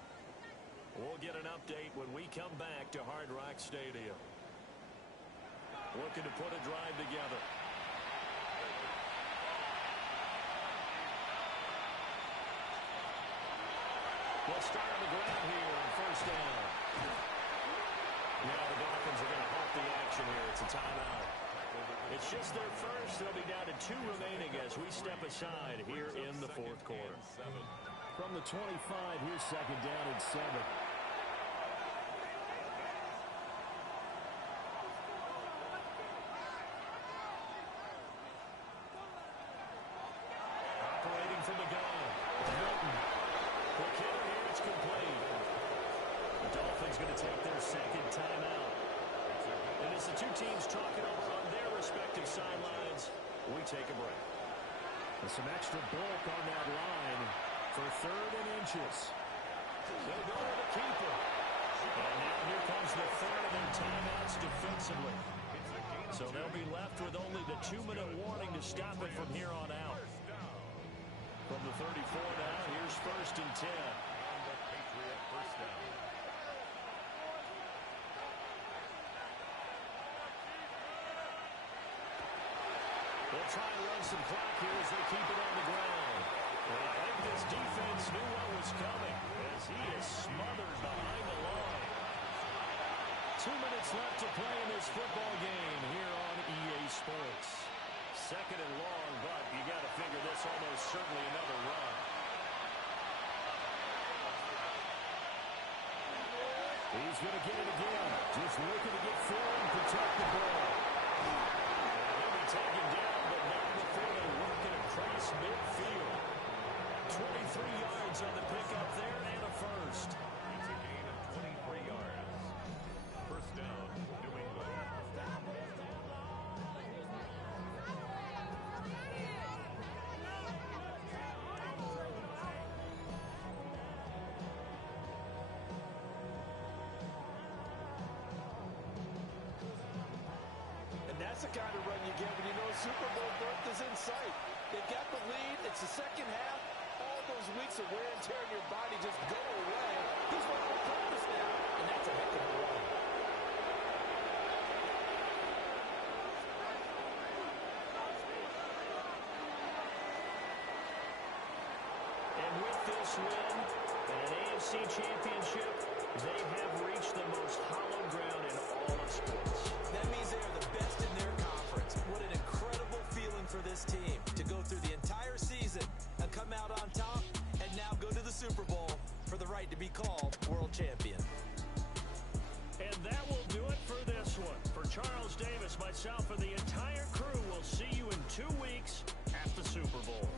We'll get an update when we come back to Hard Rock Stadium. Looking to put a drive together. We'll start on the ground here on 1st down. Now the Dolphins are going to halt the action here. It's a timeout. It's just their first. They'll be down to 2 remaining as we step aside here in the 4th quarter. From the 25, here's 2nd down and 7. Operating from the gun. Milton. Quick hitter here. It's complete. The Dolphins going to take their 2nd timeout. And as the two teams talk it over on their respective sidelines, we take a break. And some extra bulk on that line for 3rd and inches. They'll go to the keeper. And now here comes the 3rd of their timeouts defensively. So they'll be left with only the 2-minute warning to stop it from here on out. From the 34 now, here's 1st and 10. On the Patriot 1st down. They'll try and run some clock here as they keep it on the ground. Well, I think this defense knew what was coming as he is smothered behind the line. 2 minutes left to play in this football game here on EA Sports. Second and long, but you got to figure this almost certainly another run. He's going to get it again. Just looking to get full and protect the ball. He'll be taken down, but not before they work it across midfield. 23 yards on the pickup there and a first. It's a gain of 23 yards. First down, New England. And that's the kind of run you get when you know Super Bowl berth is in sight. They've got the lead. It's the second half. All those weeks of wear and tear in your body just go away. He's running with purpose now, and that's a heck of a run. And with this win and an AFC championship, they have reached the most hallowed ground in all of sports. That means they are the best in their conference. What an incredible feeling for this team to go through the entire season and come out on top and now go to the Super Bowl for the right to be called world champion. And that will do it for this one. For Charles Davis, myself, and the entire crew, we'll see you in 2 weeks at the Super Bowl.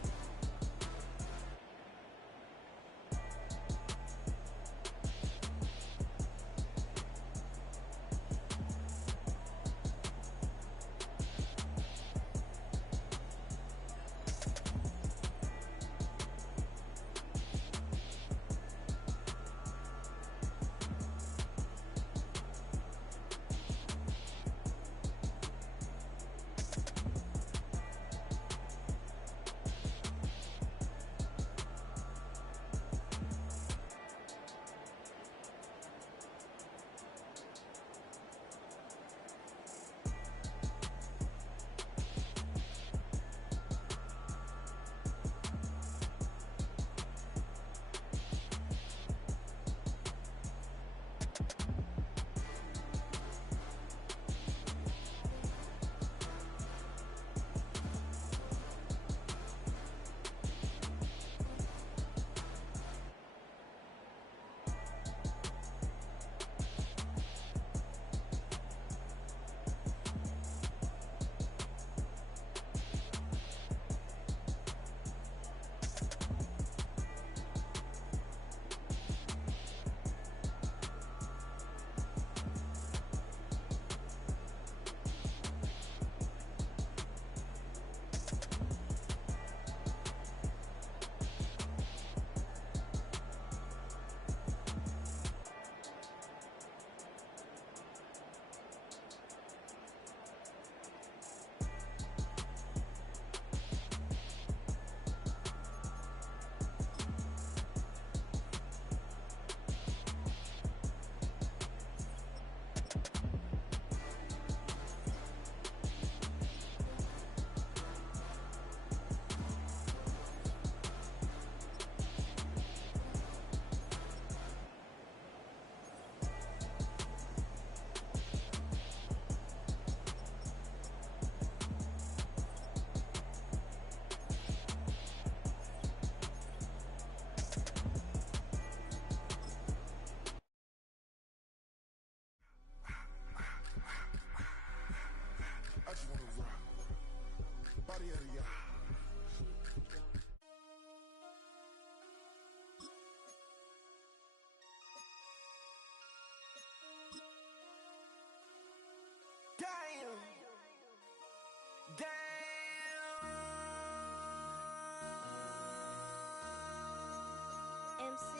MC,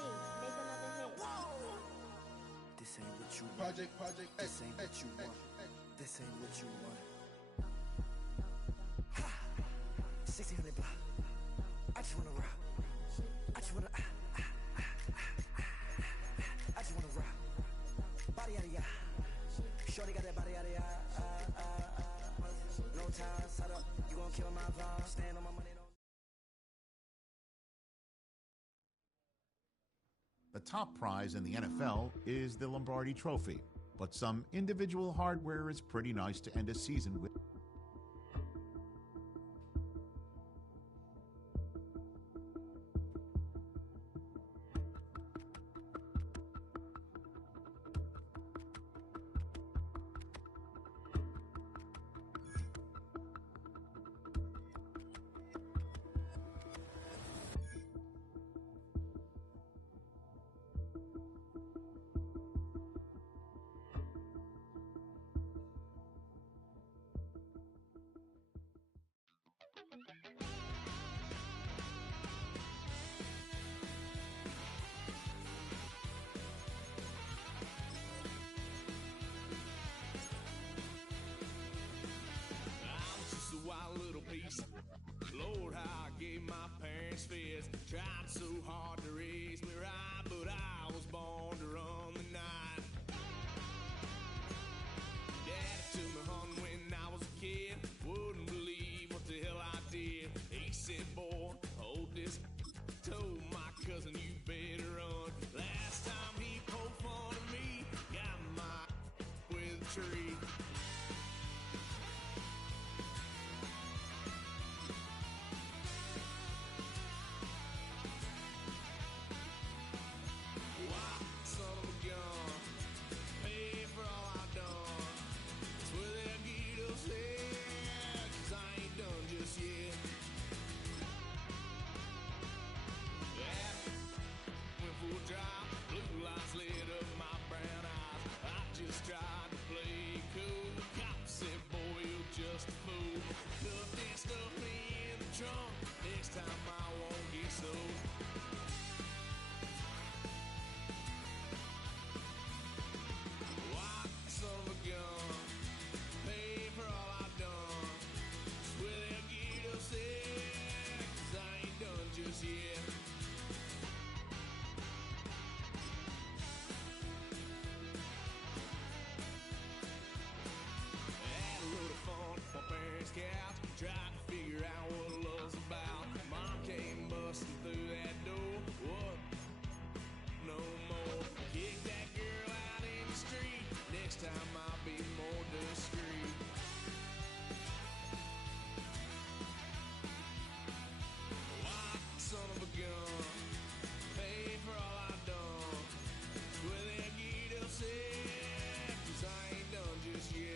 make another hit. This ain't what you want. This ain't what you want. This ain't what you want. Ha! 1600 block. I just wanna rock. I just wanna. I just wanna rock. Body out of ya. Shorty got that body out of ya. No time, set up. You gon' kill my vibe. Stand on my money. The top prize in the NFL is the Lombardi Trophy, but some individual hardware is pretty nice to end a season with. Lord, how I gave my parents fits. Tried so hard to raise me right, but I was born to run the night. Daddy took me home when I was a kid. Wouldn't believe what the hell I did. He said, boy, hold this. Told my cousin, you better run. Last time he poked fun of me, got my with a tree. Blue lights lit up my brown eyes. I just tried to play cool. Cop said, boy, you're just a fool. Cuffed and stuffed me in the trunk. Next time I won't get so. White son of a gun. Pay for all I done. Swear they'll get upset, 'cause I ain't done just yet. Couch, tried to figure out what love's about. Mom came busting through that door. What? No more. Kick that girl out in the street. Next time I'll be more discreet. White son of a gun. Pay for all I done. Swear they'll get upset, 'cause I ain't done just yet.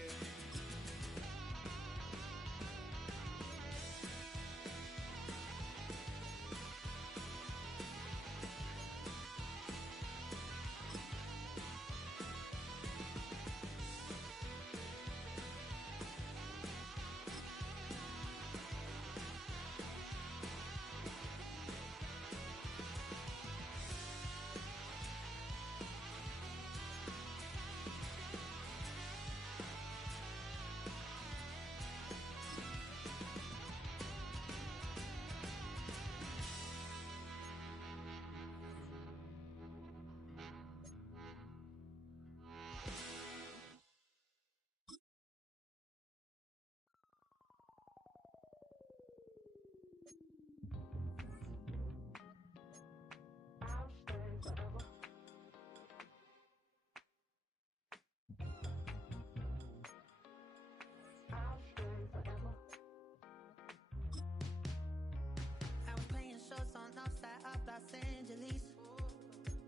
Los Angeles.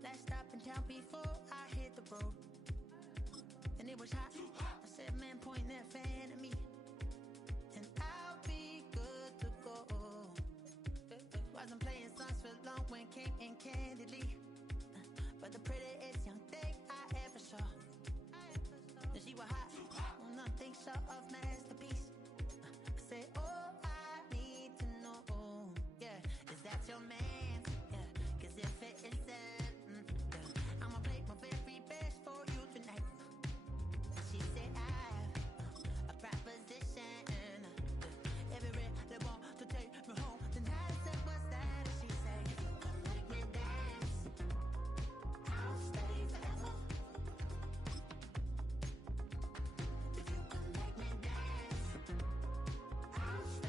Last stop in town before I hit the road. And it was hot. I said, man, point that fan at me, and I'll be good to go. Wasn't playing songs for long when came in candidly, but the prettiest young thing I ever saw. And she was hot, well, nothing short of masterpiece. I said, oh, I need to know, yeah, is that your man? Yeah, 'cause if it isn't, yeah, I'ma play my very best for you tonight. She said, I have a proposition. Every they want to take me home tonight. I said, what's that? She said, if you come make me dance, I'll stay forever. If you come make me dance, I'll stay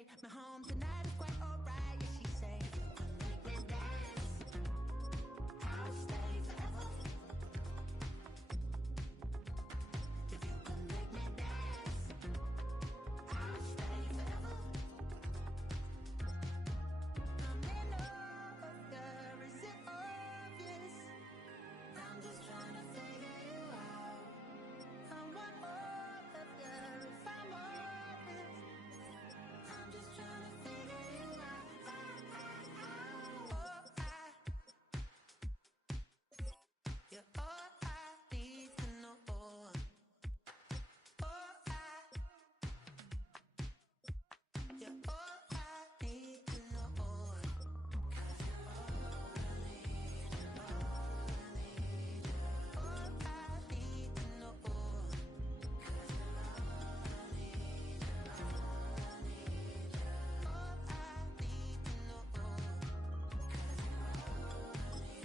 take me home tonight is quite alright. Yeah, she say, make me dance. I'll stay forever. If you can make me dance, I'll stay forever. I'm in love, girl, is it obvious? I'm just trying to figure you out. I want all of you if I'm honest. I'm just trying to figure you out. You're all I need to know. You're all I need to know. 'Cause you're all I need, all I need, all I need to know. 'Cause you're all I need, all I need, all I need to know. 'Cause you're all I need,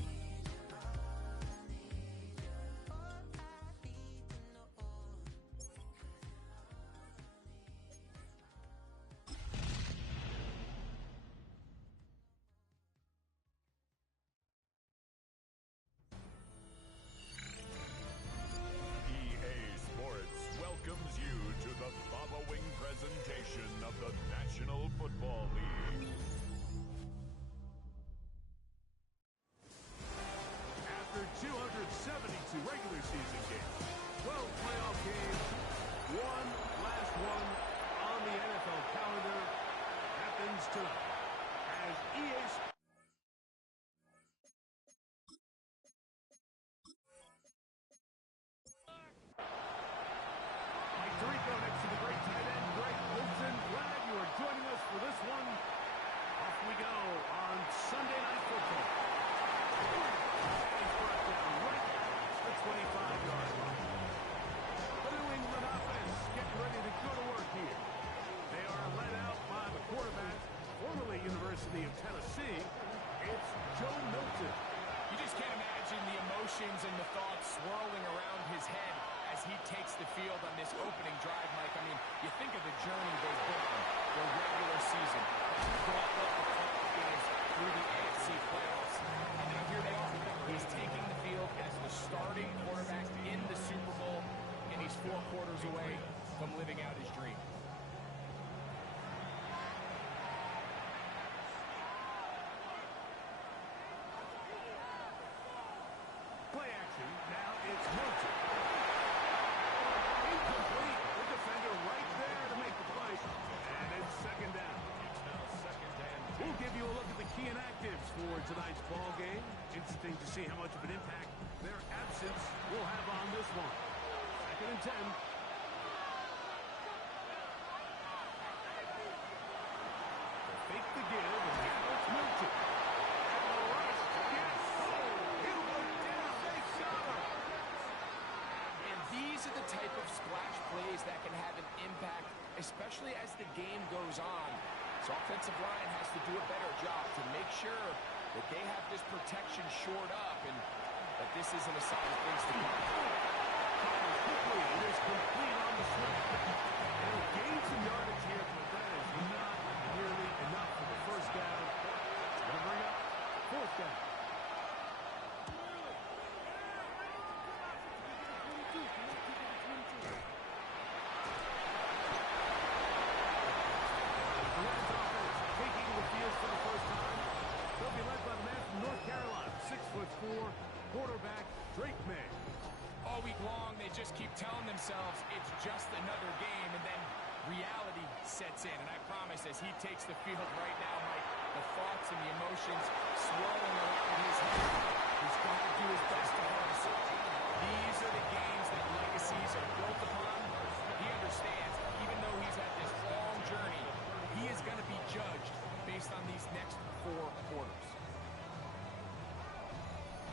all I need, all I need to EA Sports welcomes you to the following presentation of the National Football League. After 272 regular season games, 12 playoff games, one last one on the NFL calendar happens tonight as EA Sports. Mike Tirico next to the great tight end, Greg Olsen. Glad you are joining us for this one. Off we go on Sunday Night Football. He's brought down right at the 25-yard line. The New England offense getting ready to go to work here. They are led out by the quarterback, formerly University of Tennessee. It's Joe Milton. You just can't imagine the emotions and the thoughts swirling around his head as he takes the field on this opening drive, Mike. I mean, you think of the journey they've been on, their regular season, going up the playoff games through the AFC playoffs, and now here they are. He's taking the field as the starting quarterback in the Super Bowl, and he's 4 quarters away from living out his dream. Play action. Now it's Milton. Incomplete. The defender right there to make the play. And it's second down. It's now second and 2. We'll give you a look at the key inactives for tonight's ball game. Interesting to see how much of an impact their absence will have on this one. Second and 10. Fake the give, and now it's Milton. And the rush. Yes! He'll go down. They got him. And these are the type of splash plays that can have an impact, especially as the game goes on. So offensive line has to do a better job to make sure that they have this protection shored up and that this isn't a sign of things to come. Covers quickly. It is complete on the swing. And he'll gain some yardage here, but that is not nearly enough for the first down. It's going to bring up fourth down. The Rams offense taking the field for the first time. They'll be led by the man from North Carolina, 6'4", quarterback Drake May. All week long, they just keep telling themselves it's just another game, and then reality sets in. And I promise, as he takes the field right now, Mike, the thoughts and the emotions swirling around his head, he's going to do his best to harness it. These are the games that legacies are built upon. He understands, even though he's had this long journey, he is going to be judged based on these next 4 quarters.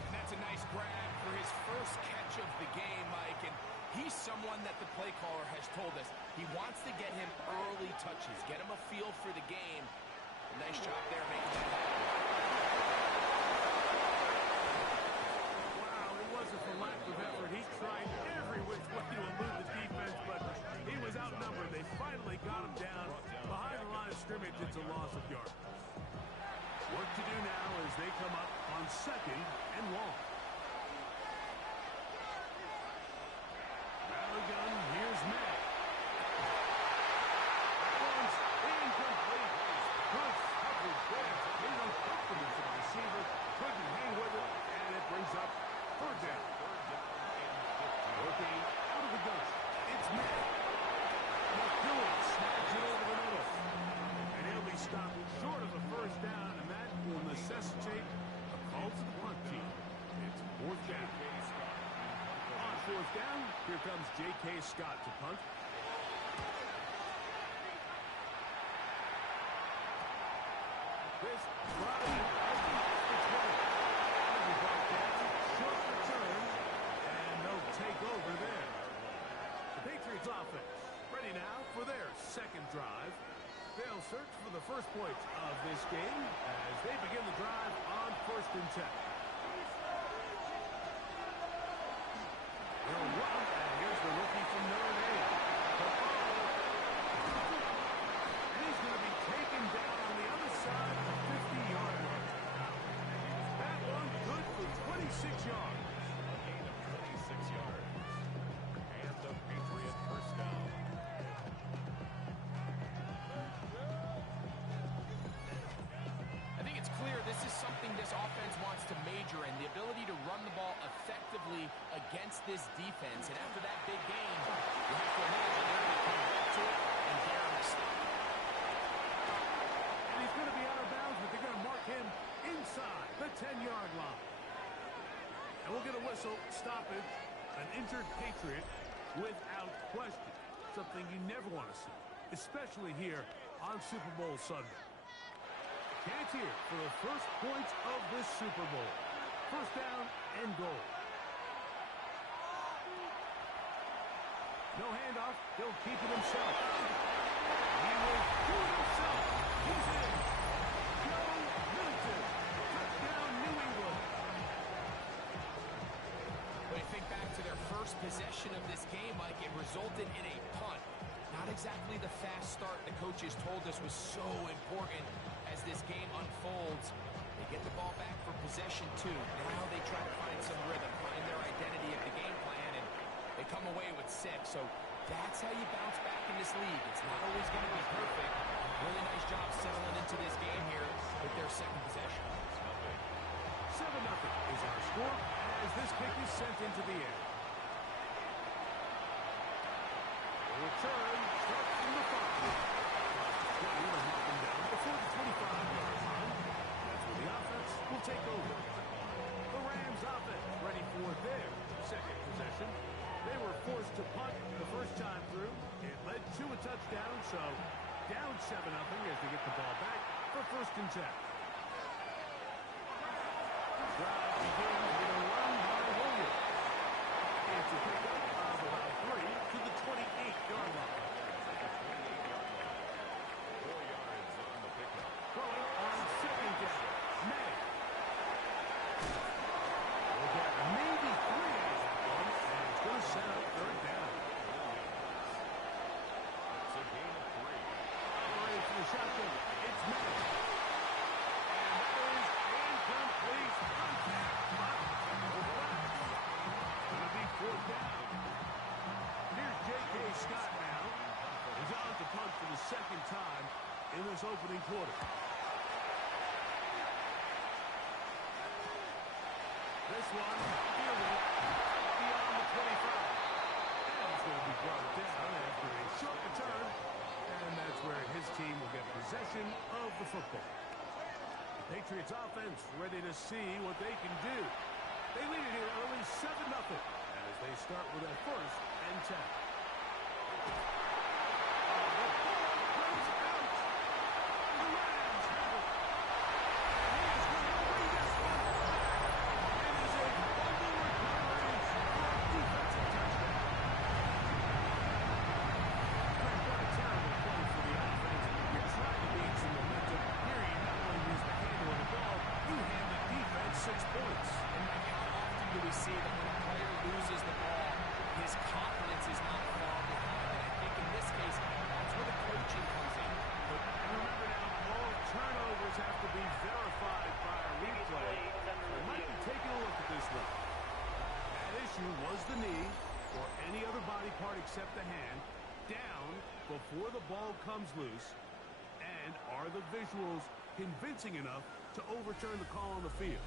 And that's a nice grab for his first catch of the game, Mike. And he's someone that the play caller has told us he wants to get him early touches, get him a feel for the game. A nice job there making that happen. Wow, it wasn't for lack of effort. He tried every which way to elude the defense, but he was outnumbered. They finally got him down behind the line of scrimmage. scrimmage, it's a loss of yards. Work to do now as they come up on 2nd and long. Rally gun, here's May. That one's incomplete. Good coverage there. He's uncomfortable for the receiver. Couldn't hang with it, and it brings up 3rd down. Working out of the gun. It's May. McDougal snags it over the middle. And he'll be stopped short of a 1st down, and that will necessitate a call to the punt team. It's 4th down. On 4th down, here comes J.K. Scott to punt. This driving has been off the 20. Short return, and no takeover there. The Patriots offense ready now for their 2nd drive. They'll search for the first points of this game as they begin the drive on 1st and 10. They'll run, and here's the rookie from Notre Dame. And he's going to be taken down on the other side of the 50-yard line. That one good for 26 yards. A gain of 26 yards. And the Patriot 1st down. I think it's clear this is something this offense wants to major in, the ability to run the ball effectively against this defense. And after that big game, you have to imagine they're going to come back to it and dare to stop. And he's going to be out of bounds, but they're going to mark him inside the 10-yard line. And we'll get a whistle, stoppage, an injured Patriot without question. Something you never want to see, especially here on Super Bowl Sunday. Chance here for the first points of this Super Bowl. 1st down and goal. No handoff. He'll keep it himself. He will do it himself. He's in. Joe Milton. Touchdown, New England. When you think back to their first possession of this game, Mike, it resulted in a punt. Not exactly the fast start the coaches told us was so important as this game unfolds. They get the ball back for possession 2. Now they try to find some rhythm, find their identity of the game plan, and they come away with 6. So that's how you bounce back in this league. It's not always going to be perfect. Really nice job settling into this game here with their 2nd possession. 7-0 is our score as this kick is sent into the air. The return starts from the 5. Down before the 25-yard line. That's where the offense will take over. The Rams offense ready for their 2nd possession. They were forced to punt the first time through. It led to a touchdown, so down 7-0 as they get the ball back for 1st and 10. Drive begins with a run by Williams. It's a pickup of about 3 to the 28-yard line. On 2nd down, May. We'll get maybe 3 out of that one, and it's going to set up 3rd down. It's a gain of 3. Ready for the shotgun. It's May. And that is incomplete. Going to be 4th down. Here's J.K. Scott now. He's on to punt for the 2nd time in this opening quarter. This one, fielded beyond the 25. And it's going to be brought down after a short return. And that's where his team will get possession of the football. The Patriots offense ready to see what they can do. They lead it here early 7-0 as they start with a 1st and 10. See that when a player loses the ball, his confidence is not far behind. And I think in this case, that's where the coaching comes in. And remember part except the hand, down before the ball comes loose, and are the visuals convincing enough to overturn the call on the field?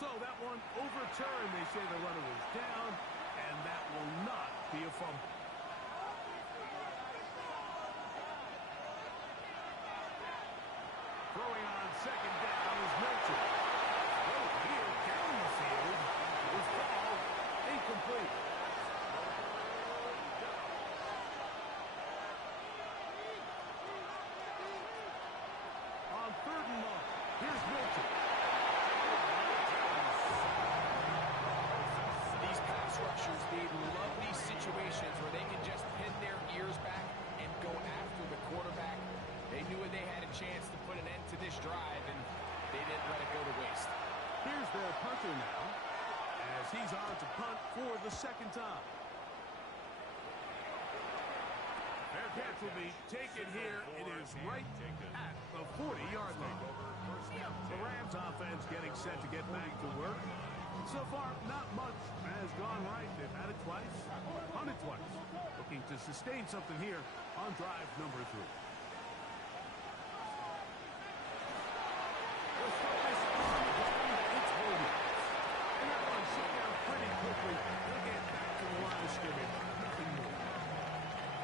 So that one overturned. They say the runner was down, and that will not be a fumble. Throwing on second down is Milton. Oh, here down the field is ball incomplete. On third and long, here's Milton. These pass rushers, they love these situations where they can just pin their ears back and go after the quarterback. They knew they had a chance to put an end to this drive, and they didn't let it go to waste. Here's their punter now, as he's on to punt for the second time. Their catch will be taken here. It is right at the 40-yard line. The Rams offense getting set to get back to work. So far, not much has gone right. They've had it twice, punted twice. Looking to sustain something here on drive number 3.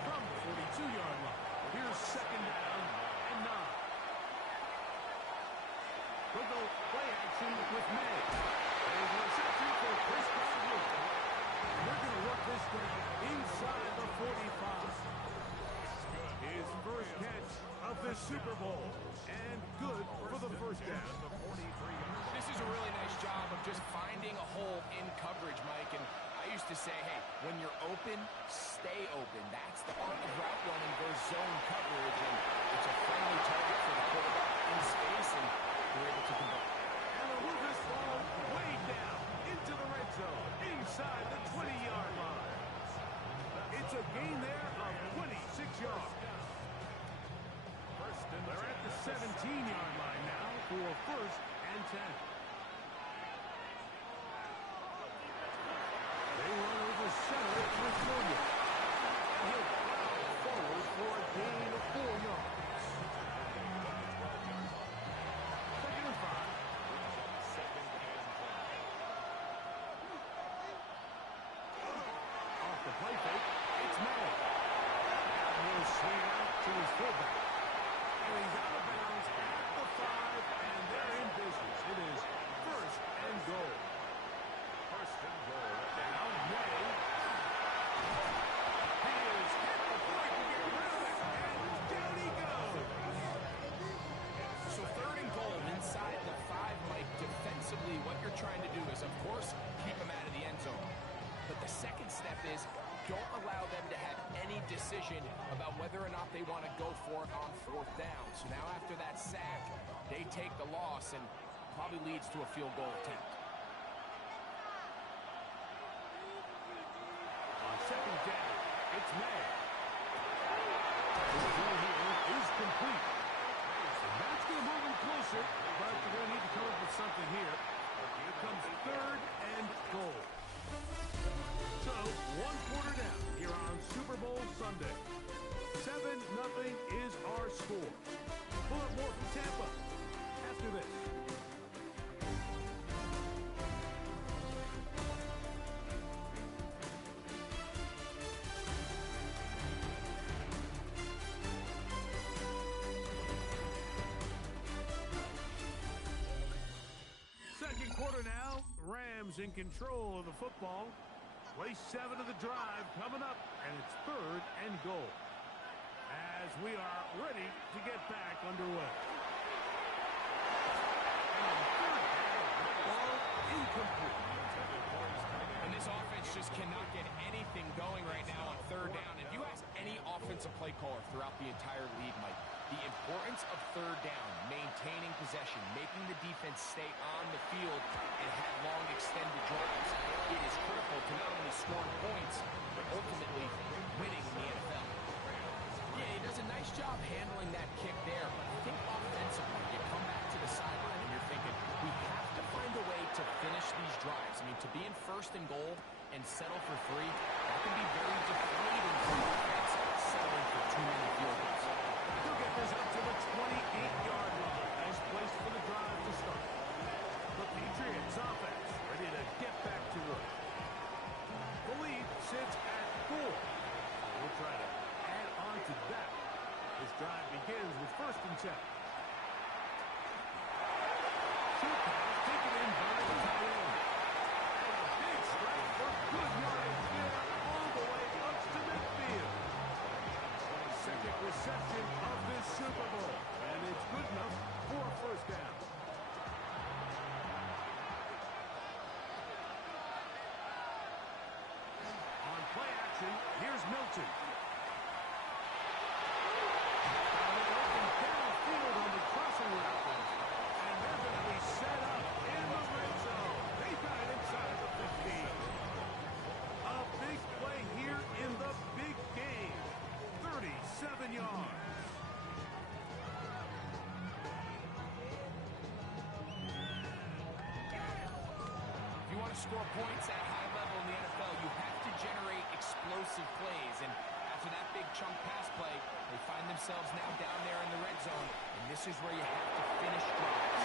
From the 42-yard line, here's second down and 9. We'll go play action with May. There's a reception for Chris Godwin. We're going to work this thing inside the 45. His first catch of the Super Bowl, and good for the first down. This is a really nice job of just finding a hole in coverage, Mike. And I used to say, hey, when you're open, stay open. That's the art of route running versus zone coverage. And it's a friendly target for the quarterback in space, and they're able to convert. And they'll move this ball way down into the red zone, inside the 20-yard line. It's a gain there of 26 yards. They're at the 17-yard line now for first and 10. They run over center with Williams. And he'll plow forward for a gain of 4 yards. Second and 5. Off the play fake, it's May. Now he'll swing out to his fullback. And he's out of bounds at the 5, and they're in business. It is first and goal. First and goal. Now May. He is hit before he can get rid of it, and down he goes. So third and goal inside the 5, Mike. Defensively, what you're trying to do is, of course, keep him out of the end zone. But the second step is don't allow them to have any decision about whether or not they want to go for it on fourth down. So now after that sack, they take the loss and probably leads to a field goal attempt. On second down, it's May. The throw here is complete. And that's going to move him closer, but they're going to need to come up with something here. Here comes third and goal. So, 1 quarter down here on Super Bowl Sunday. 7-0 is our score. We'll have more from Tampa after this. Second quarter now. Rams in control of the football. Play 7 of the drive coming up, and it's third and goal as we are ready to get back underway. And third down, ball incomplete. And this offense just cannot get anything going right now on third down. If you ask any offensive play caller throughout the entire league, Mike, the importance of third down, maintaining possession, making the defense stay on the field and have long extended drives, it is critical to not only scoring points, but ultimately winning in the NFL. Yeah, he does a nice job handling that kick there, but I think offensively, you come back to the sideline and you're thinking, we have to find a way to these drives. I mean, to be in first and goal and settle for 3, that can be very deflating for the offense, settling for too many field goals. He'll get this up to the 28-yard line. Nice place for the drive to start. The Patriots offense ready to get back to work. The lead sits at 4. We'll try to add on to that. This drive begins with 1st and 10. Short pass taken in by the tight end. And a big strike for good yardage there all the way up to midfield. Second reception of this Super Bowl, and it's good enough for a 1st down. On play action, here's Milton. Found it open downfield on the crossing route. And they're going to be set up in the red zone. They got it inside the 15. A big play here in the big game. 37 yards. If you want to score points at a high level in the NFL, you have to generate explosive plays. And after that big chunk pass play, they find themselves now down there in the red zone. And this is where you have to finish drives.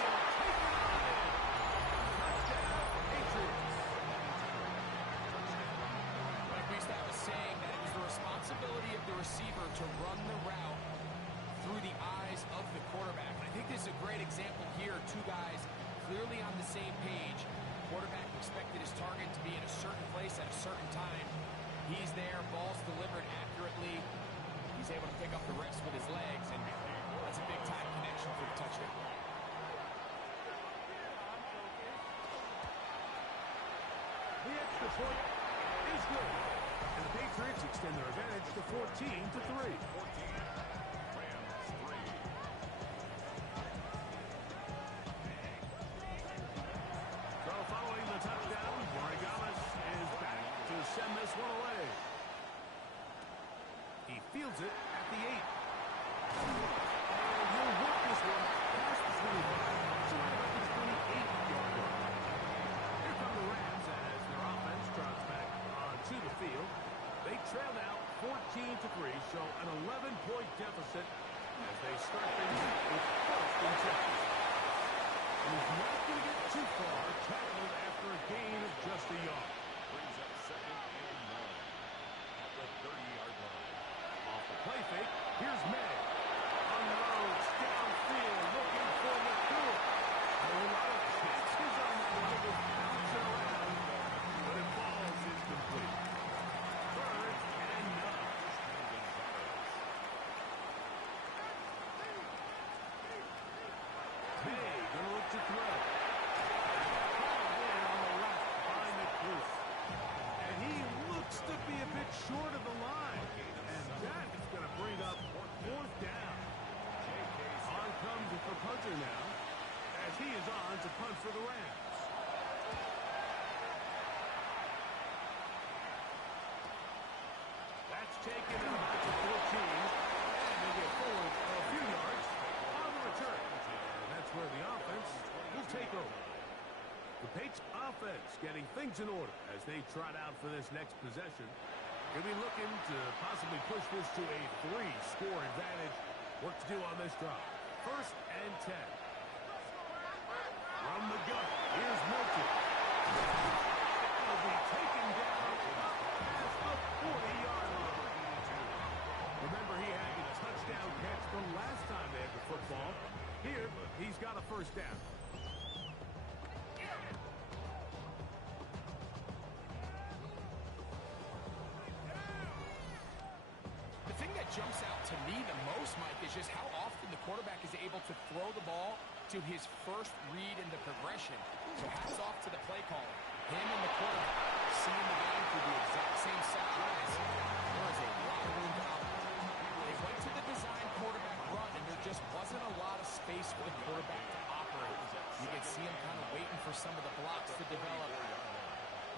Touchdown, Patriots. Like Weistad was saying, that it was the responsibility of the receiver to run the route through the eyes of the quarterback. And I think this is a great example here. 2 guys clearly on the same page. Quarterback expected his target to be in a certain place at a certain time. He's there, ball's delivered accurately. He's able to pick up the rest with his legs, and that's a big-time connection for the touchdown. The extra point is good. And the Patriots extend their advantage to 14-3. So following the touchdown, is back to send this one away. He fields it at the 8. And he'll work this one past the 25, so right about the 28-yard line. Here come the Rams as their offense trots back onto the field. They trail now 14-3, so an 11-point deficit as they start things with 1st and 10. He's not going to get too far, tackled after a gain of just a yard. Brings up 2nd and 9 at the 30-yard line. Off the play fake, here's May. Unloads downfield, looking for McCool. A lot of chances on that one. It was bouncing around, but it falls incomplete. 3rd and 9. May gonna look to throw. Called in on the left by McCool. And he looks to be a bit short of the line. And that is going to bring up 4th down. On comes the punter now, as he is on to punt for the Rams. That's taken about to 14, and they get forward a few yards on the return. And that's where the offense will take over. The Patriots offense getting things in order as they trot out for this next possession. He'll be looking to possibly push this to a 3-score advantage. Work to do on this drive. 1st and 10. From the gun, here's Milton. Will be taken down past the 40-yard line. Remember, he had the touchdown catch the last time they had the football. Here, he's got a 1st down. The thing that jumps out to me the most, Mike, is just how often the quarterback is able to throw the ball to his first read in the progression. So hats off to the play caller. Him and the quarterback seeing the game through the exact same set of eyes. There is a lot of room to operate. They went to the design quarterback run, and there just wasn't a lot of space for the quarterback to operate. You could see him kind of waiting for some of the blocks to develop.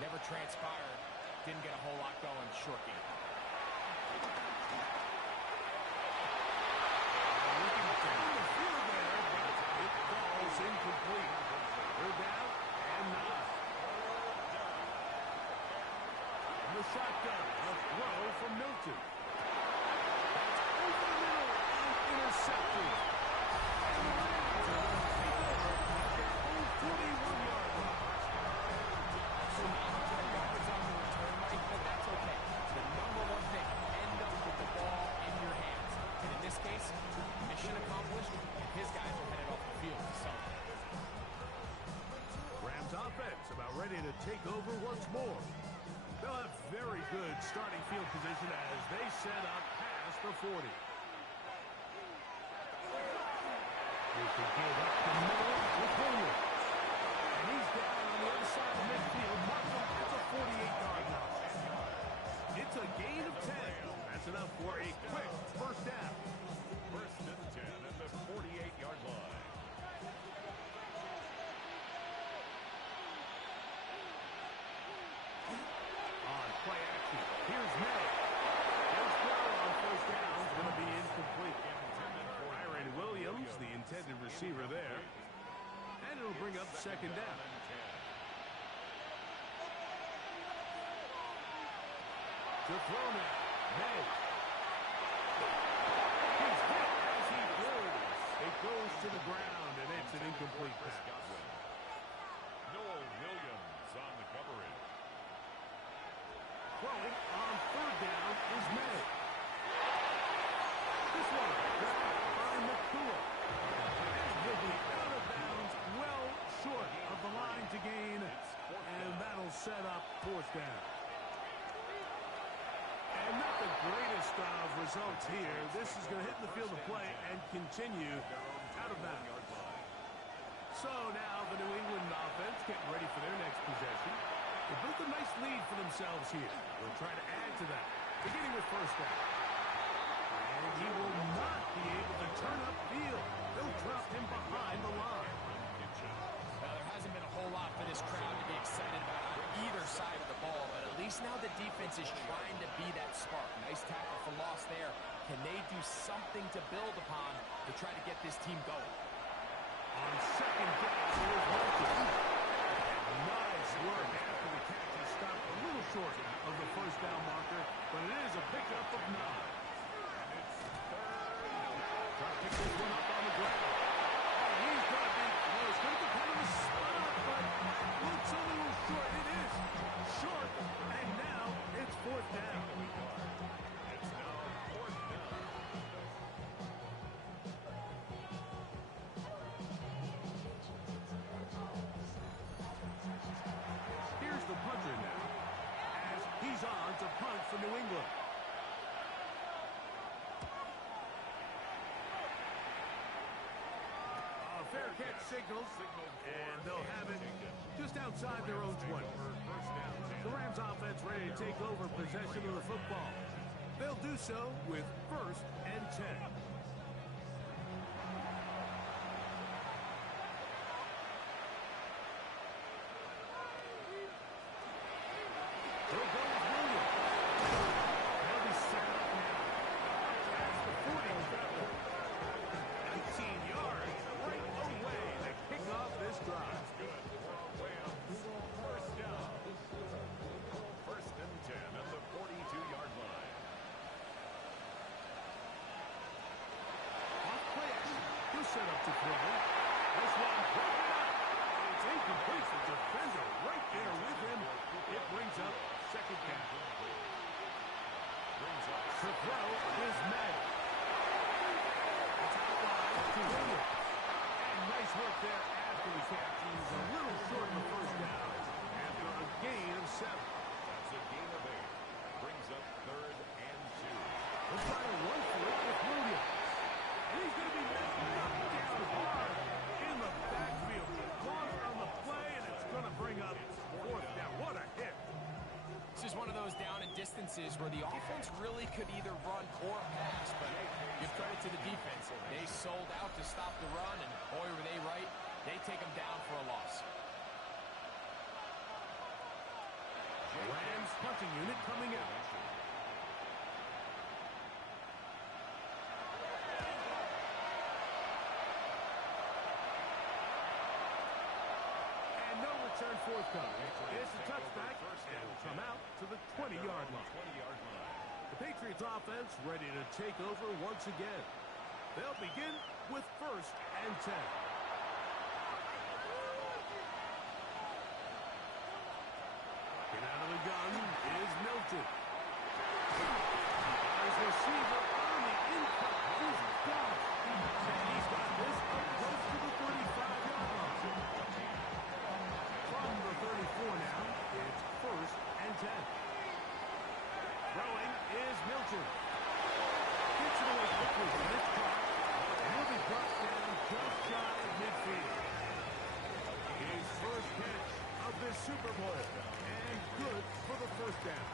Never transpired. Didn't get a whole lot going. Short game. Incomplete. They're down and 9. shotgun. A throw from Milton. That's over the middle and intercepted. And the Rams are going to take over at their own 41-yard line. So not a lot of yards on the return, Mike, but that's okay. The number one thing, end up with the ball in your hands. And in this case, mission accomplished, and his guys are headed off the field to celebrate. Rams offense about ready to take over once more. They'll have very good starting field position as they set up past the 40. They can give up the middle with Williams. And he's down on the other side of midfield. That's a 48-yard loss. It's a gain of 10. That's enough for a quick first down. First and 10 at the 48-yard line. On play action, here's May. His throw on first down is going to be incomplete. Kyron Williams, the intended receiver there. And it'll bring up second down. To throw now, May. He's hit as he throws. It goes to the ground, and it's an incomplete pass. Noel Williams on the coverage. Throwing on third down is May. This one grabbed by McCool. And he'll be out of bounds, well short of the line to gain, and that'll set up fourth down. And not the greatest of results here. This is going to hit the field of play and continue out of bounds. So now the New England offense getting ready for their next possession. They built a nice lead for themselves here. They'll try to add to that, beginning with first down. And he will not be able to turn upfield. They'll drop him behind the line. Now, there hasn't been a whole lot for this crowd to be excited about on either side of the ball, but at least now the defense is trying to be that spark. Nice tackle for loss there. Can they do something to build upon to try to get this team going? On second down, here's Wilson. Nice work after the catch is stopped a little short of the first down marker, but it is a pickup of 9. And it's third. Trying to pick this one up on the ground. And he's going to be close. Going to depend on the spot, but looks a little short. It is short, and now it's fourth down. It's now fourth down. Here's the punter now, as he's on to punt for New England. A fair catch signals, and they'll have it just outside their own 20. The Rams offense ready to take over possession of the football. They'll do so with first and 10. Here goes Williams. They'll be set up now. That's the 40. 19 yards right away to kick off this drive. Good for Williams. First down. First and 10 at the 42-yard line. Off play action. He'll set up to throw. This one broken up. It's incomplete. The defender right there with him. It brings up second down. Brings up To throw is May. It's out wide to Williams. And nice work there after the catch. He's a little short of the first down after a gain of 7. That's a gain of 8. Brings up third and 2. We'll try to run for it with Williams. And he's going to be knocked down hard in the backfield. Caught on the play, and it's going to bring up fourth down. What a hit. This is one of those down and distances where the offense really could either run or pass, but give credit to the defense. They sold out to stop the run, and boy, were they right. They take them down for a loss. Rams punting unit coming out. And no return and forthcoming. It's a touchback, and will come out to the 20-yard line. The Patriots offense ready to take over once again. They'll begin with 1st and 10. Get out of the gun is Milton. His receiver on the incline. He's got it. And he's got this up close to the 35-yard line. From the 34 now, it's 1st and 10. Throwing is Milton. Gets it away quickly, and it's caught. And he'll be brought down just shy of midfield. His first catch of this Super Bowl. And good for the 1st down.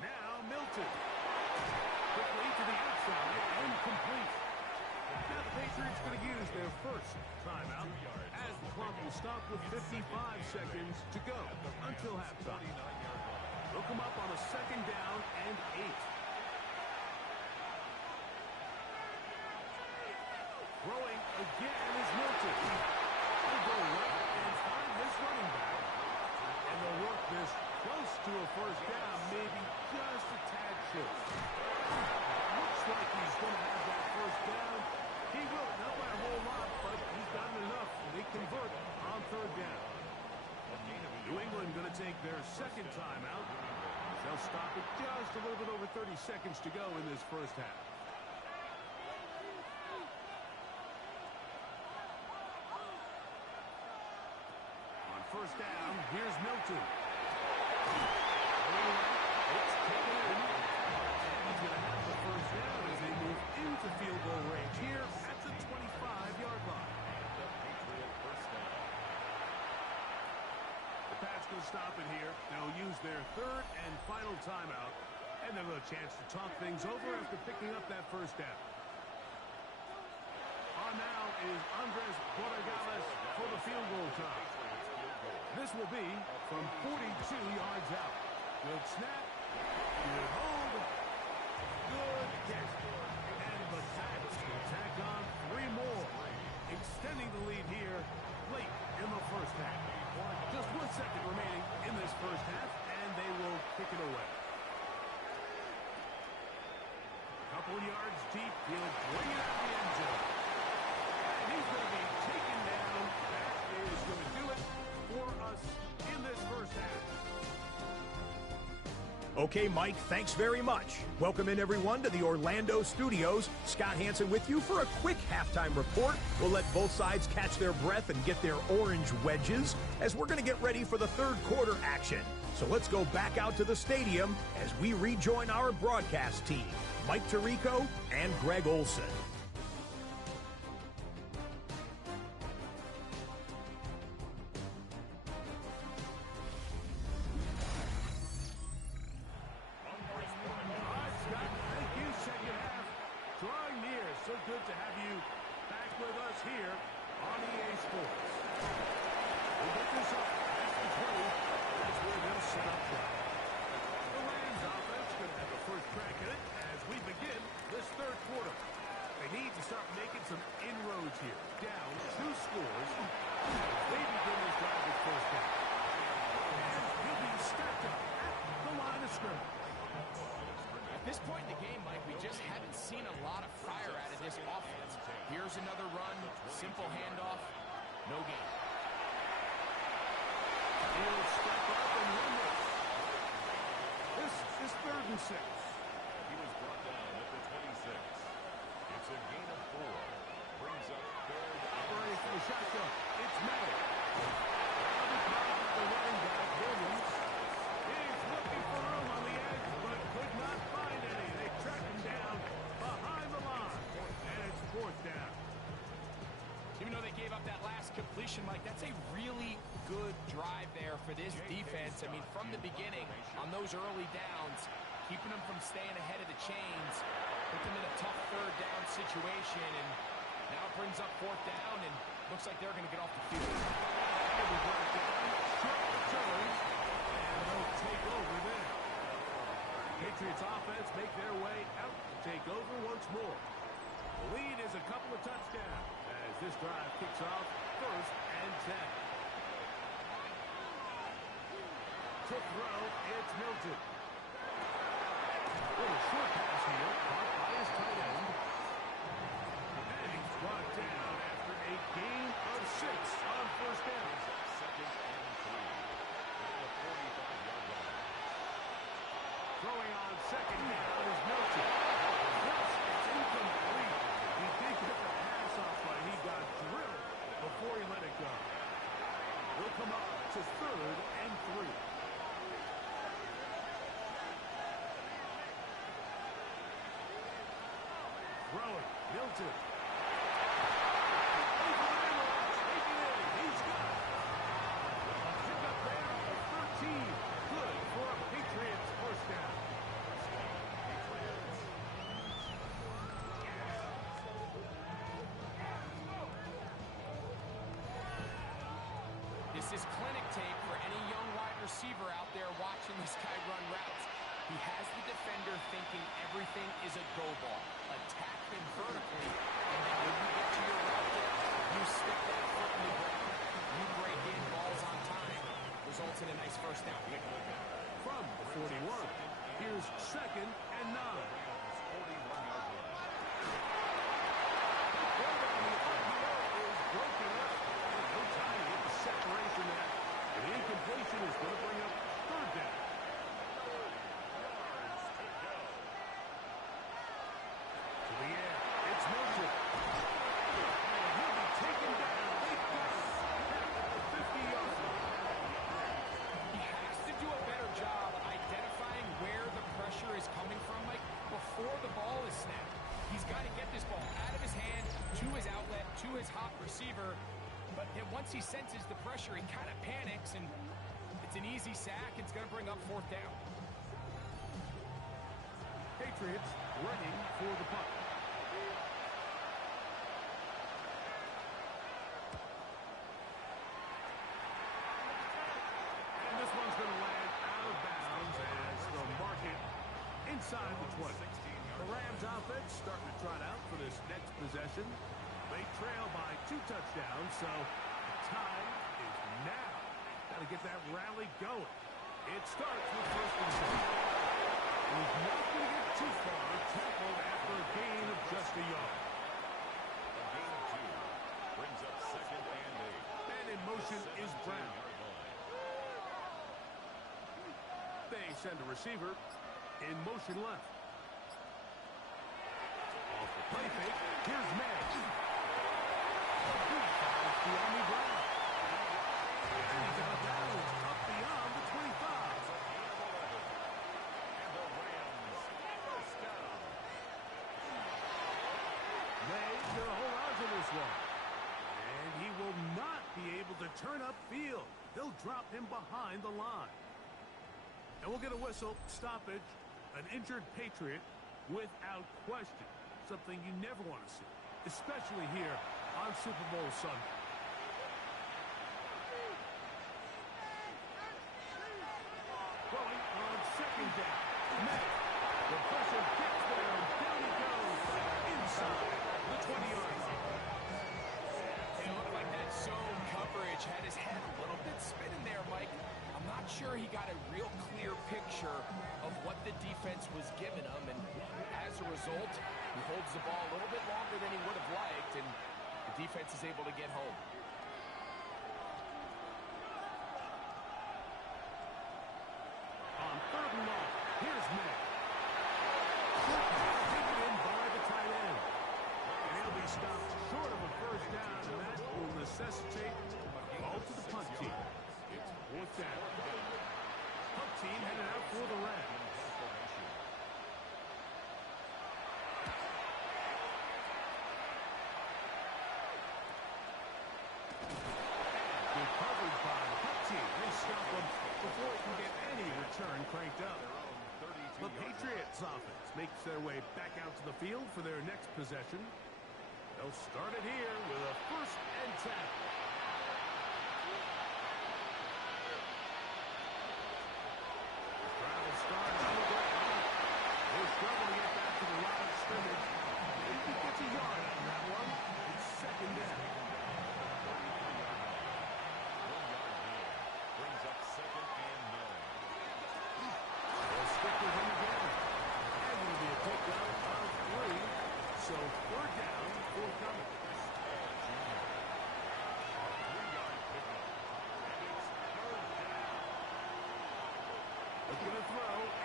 Now Milton. Quickly to the outside and complete. Now the Patriots going to use their first timeout as the clock will stop with 55 seconds to go until halftime. They'll come up on a 2nd down and 8. Throwing again is Milton. He'll go right and find his running back. And they'll work this close to a 1st down, maybe just a tad short. Looks like he's going to have that 1st down. He will, not by a whole lot, but he's gotten enough. They convert on 3rd down. New England going to take their 2nd timeout. They'll stop it just a little bit over 30 seconds to go in this 1st half. On 1st down, here's Milton. It's taken in. And he's going to have the 1st down as they move into field goal range here at the 25-yard line. The Pats going to stop it here. They'll use their 3rd and final timeout. And they'll have a chance to talk things over after picking up that 1st down. On now is Andres Borregales for the field goal try. This will be from 42 yards out. Good snap. Good hold. Good catch. And the Pats will tack on 3 more, extending the lead here late in the 1st half. Just 1 second remaining in this 1st half, and they will kick it away. Couple yards deep, he'll bring it out of the end zone. And he's going to be taken down. That is going to do it for us in this 1st half. Okay, Mike, thanks very much. Welcome in, everyone, to the Orlando studios. Scott Hanson with you for a quick halftime report. We'll let both sides catch their breath and get their orange wedges as we're going to get ready for the 3rd quarter action. So let's go back out to the stadium as we rejoin our broadcast team, Mike Tirico and Greg Olson. So good to have you back with us here on EA Sports. We'll get this up at the 20 as we're going to set up shop. The Rams offense going to have the first crack at it as we begin this 3rd quarter. They need to start making some inroads here. Down 2 scores. They begin this drive with 1st down. And he'll be stacked up at the line of scrimmage. At this point in the game, Mike, we just haven't seen a lot of fire out of this offense. Here's another run, simple handoff, no gain. He'll step up and run this. This is 3rd and 6. He was brought down at the 26. It's a gain of 4. Brings up 3rd. Operating for the shotgun. It's May. The running back, Williams. He's looking for room on the edge, but could not find any. They track him down behind the line. And it's 4th down. Even though they gave up that last completion, Mike, that's a really good drive there for this defense. I mean, from the beginning, on those early downs, keeping them from staying ahead of the chains, put them in a tough 3rd down situation, and now it brings up 4th down, and looks like they're going to get off the field. Short return, and they'll take over Patriots offense make their way out to take over once more. The lead is a couple of touchdowns as this drive kicks off 1st and 10. To throw, it's Milton. Little short pass here, caught by his tight end. And he's brought down after a gain of 6 on 1st down. Second and 3 at the 45-yard line. Throwing on 2nd down is Milton. This is incomplete. He did get the pass off, but he got drilled before he let it go. He'll come up to 3rd and 3. Throwing, Milton. Taking it in. He's got it. A pickup there of 13. Good for a Patriots 1st down. This is clinic tape for any young wide receiver out there watching this guy run routes. He has the defender thinking everything is a go ball. Attack him vertically, and then when you get to your route there, you stick that foot in the ground. You break in balls on time. Results in a nice 1st down pick. From the 41, here's 2nd and 9. Separation there. The incompletion is going to bring up 3rd down. To the air. It's Milton. And he'll be taken down. They got him. At the 50-yard line. He has to do a better job identifying where the pressure is coming from, Mike, before the ball is snapped. He's got to get this ball out of his hand, to his outlet, to his hot receiver. But then once he senses the pressure, he kind of panics, and it's an easy sack. It's going to bring up 4th down. Patriots running for the punt. And this one's going to land out of bounds as they'll mark it inside the 20. The Rams offense starting to trot out for this next possession. They trail by 2 touchdowns, so the time is now. Got to get that rally going. It starts with 1st and 10. He's not going to get too far. Tackled after a gain of just a yard. A gain of 2 brings up 2nd and 8. And in motion is Brown. They send a receiver in motion left. Off the play fake, here's May. The Army Brown. And he's out of bounds up beyond the 25. And the Rams 1st down. May going to hold on to this one. And he will not be able to turn upfield. They'll drop him behind the line. And we'll get a whistle, stoppage, an injured Patriot without question. Something you never want to see, especially here on Super Bowl Sunday. Throwing on 2nd down. May. The pressure gets there, and down he goes inside the 20-yard line. It looked like that zone coverage had his head a little bit spinning there, Mike. I'm not sure he got a real clear picture of what the defense was giving him, and as a result, he holds the ball a little bit longer than he would have liked, and the defense is able to get home. On 3rd and long, here's May. Taken in by the tight end. And he'll be stopped short of a 1st down, and that will necessitate a ball to the punt team. It's 4th down. Punt team headed out for the Rams. Good coverage by the punt team. They stop him before he can get any return cranked up. The Patriots offense makes their way back out to the field for their next possession. They'll start it here with a 1st and 10. Travel start on the ground.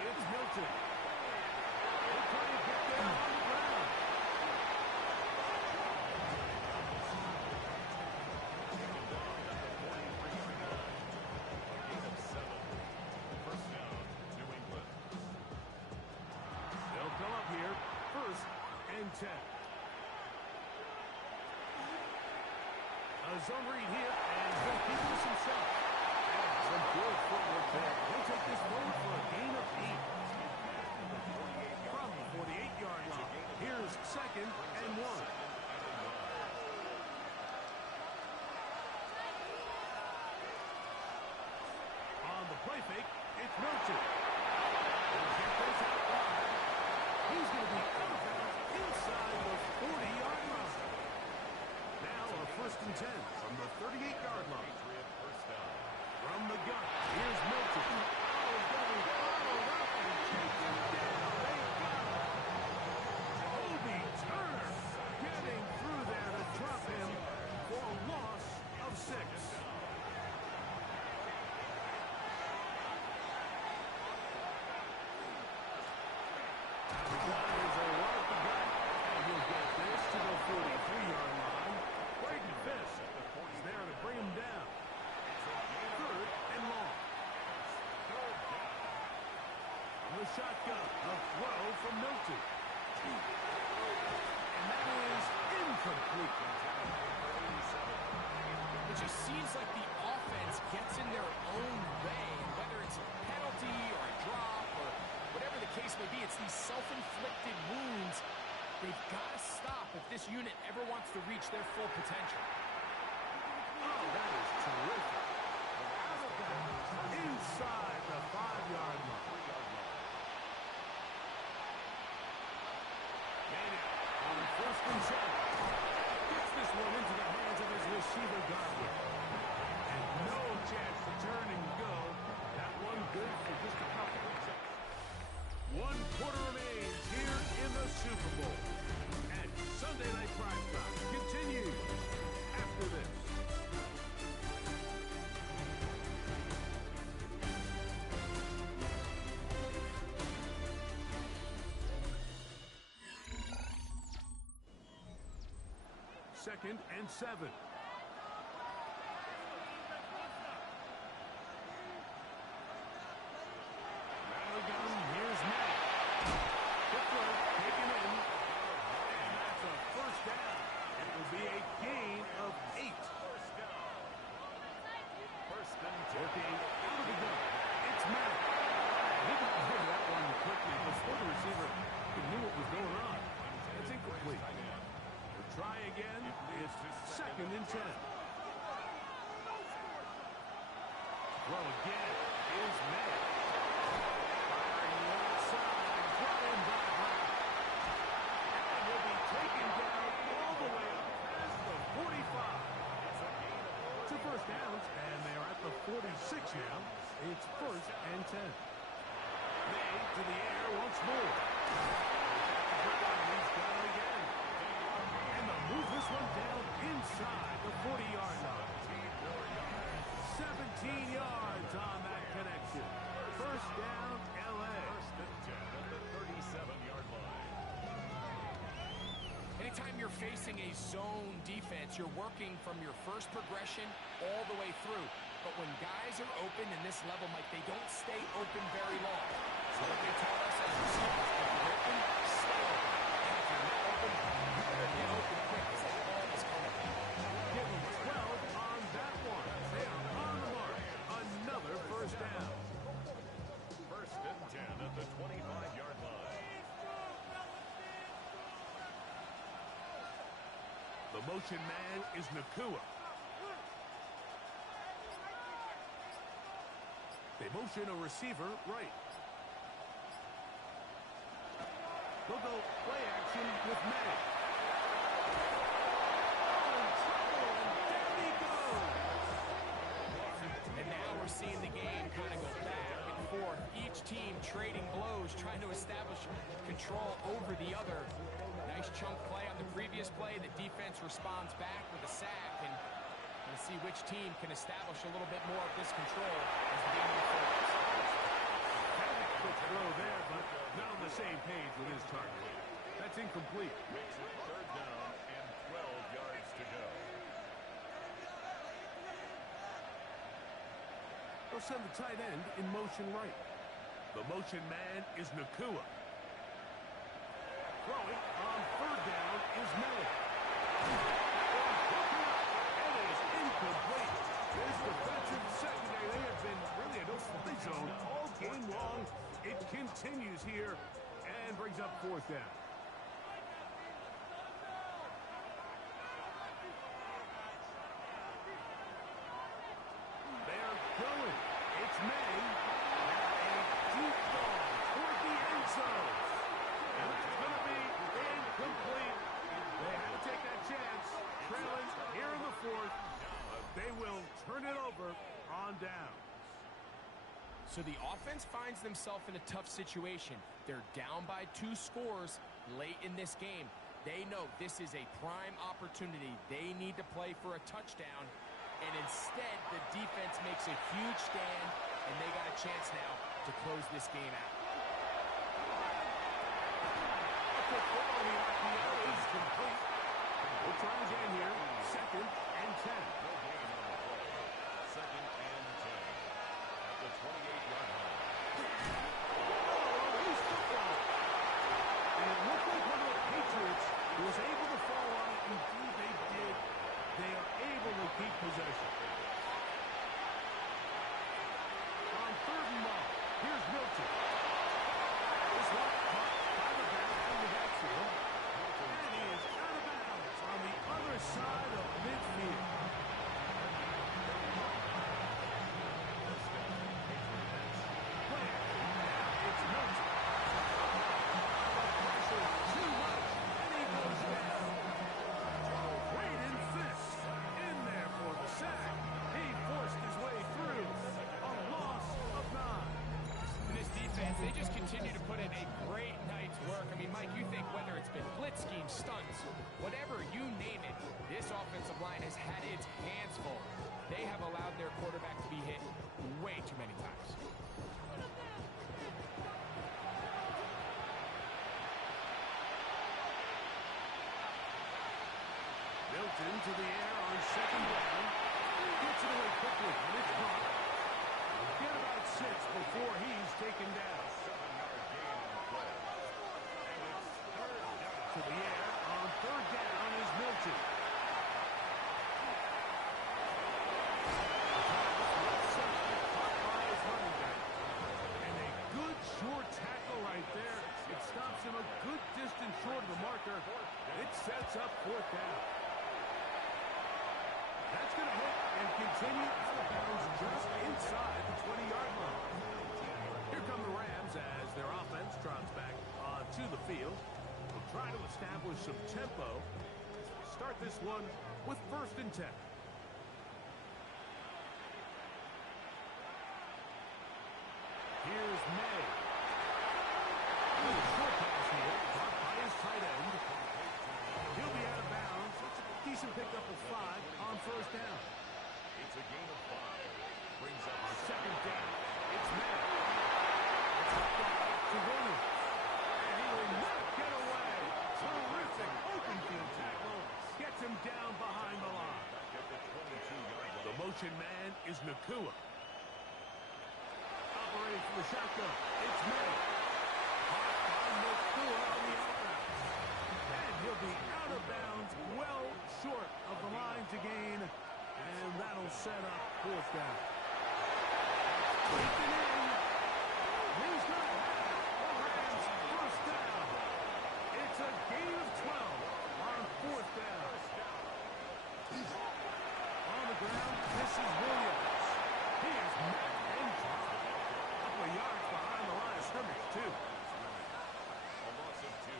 It's Milton. They're trying to get there on the ground. They'll come up here, 1st and 10. A zone read here, and he'll keep this himself. Some good footwork there. He'll take this forward for a gain of 8. From the 48-yard line, here's 2nd and 1. On the play fake, it's Milton. He'll get this out wide. He's going to be out of bounds inside the 40-yard line. Now a 1st and 10 from the 38-yard line. From the gun, here's Milton. Oh, going followed up and taken down. They got him. Kobe Turner getting through there to drop him for a loss of 6. The Gunners are right to gut, and he'll get this to the 43-yard line. Braden Fisk is there to bring him down. 3rd and long. The shotgun, a throw from Milton. And that is incomplete. It just seems like the offense gets in their own way, and whether it's a penalty or a drop or whatever the case may be, it's these self-inflicted wounds. They've got to stop if this unit ever wants to reach their full potential. Oh, that is terrific. Out of bounds, inside the 5-yard line. Made it on 1st and 10. Gets this one into the hands of his receiver, Garber. And no chance to turn and go. That one good for just a couple. 1 quarter remains here in the Super Bowl. And Sunday Night Primetime continues after this. Second and 7. Gun, here's Matt. The throw, taken in. And that's a 1st down. It will be a gain of 8. Working out of the gun. It's Matt. He got rid of that one quickly before the receiver knew what was going on. It's incomplete. We'll try again. It's 2nd and 10. Throw again is Matt. First downs, and they are at the 46 now. It's 1st and 10. Made to the air once more. He's got it again. And they'll move this one down inside the 40-yard line. 17 yards on that connection. 1st down, L.A. 1st and 10 at the 37-yard line. Anytime you're facing a zone defense, you're working from your first progression all the way through. But when guys are open in this level, Mike, they don't stay open very long. So what they taught us as receivers, if you're open, stay open. And if you're not open, you better get open quick because that ball is coming. Give them 12 on that one. They are on the mark. Another 1st down. 1st and 10 at the 25-yard line. The motion man is Nakua. They motion a receiver right. They'll go play action with May. Oh, in trouble, and there he goes. And now we're seeing the game kind of go back and forth. Each team trading blows, trying to establish control over the other. Nice chunk play on the previous play. The defense responds back with a sack, and we'll see which team can establish a little bit more of this control as the game unfolds. Quick throw there. his target. That's incomplete. Makes it third down and 12 yards to go. They'll send the tight end in motion right. The motion man is Nakua. Throwing on third down is Miller. It is incomplete. This defensive secondary, they have been really a no-fly zone all game long. It continues here and brings up fourth down. They're going. It's May. Now a deep ball toward the end zone. And that's going to be incomplete. They had to take that chance. Trailing here in the fourth. They will turn it over on down. So the offense finds themselves in a tough situation. They're down by 2 scores late in this game. They know this is a prime opportunity. They need to play for a touchdown. And instead, the defense makes a huge stand, and they got a chance now to close this game out. A quick throw on the RPO is complete. We'll try again here. 2nd and 10. No gain on the play. 2nd and 10. At the 28-yard line. Oh, he's football. And it looked like one of the Patriots was able to fall on it. Indeed, they did. They are able to keep possession. On 3rd and long, here's Milton. This one caught by the back in the backfield. And he is out of bounds on the other side of midfield. It's Milton. The pressure too much, and he goes down. Great in fist. In there for the sack. He forced his way through. A loss of 9. This defense, they just continue to put in a great night's work. I mean, Mike, you think whether it's been blitz schemes, stunts, whatever you name it, this offensive line has had its hands full. They have allowed their quarterback to be hit way too many times. Milton to the air on 2nd down. Gets it away quickly, and it's caught. Get about 6 before he's taken down. 7-yard gain on the play. And it's third down. To the air on 3rd down is Milton. Caught by his running back. And a good short tackle right there. It stops him a good distance short of the marker. It sets up 4th down. That's going to hit and continue out of bounds just inside the 20-yard line. Here come the Rams as their offense trots back onto the field. They'll try to establish some tempo. Start this one with 1st and 10. Here's May. Little short pass here, caught by his tight end. He'll be out of bounds. Decent pickup of 5 on 1st down. It's a gain of 5. Brings up 2nd down. It's May. It's up to Williams. And he will not get away. Terrific open field tackle. Gets him down behind the line. at the 22-yard line. The motion man is Nakua. Operating from the shotgun. It's May. Caught by Nakua on the outroute. And he'll be out of bounds, well short of the line to gain. And that'll set up 4th down. Taken in. He's going to have the Rams 1st down. It's a gain of 12 on 4th down. On the ground, this is Williams. He is met and dropped. A couple of yards behind the line of scrimmage, too. A loss of 2.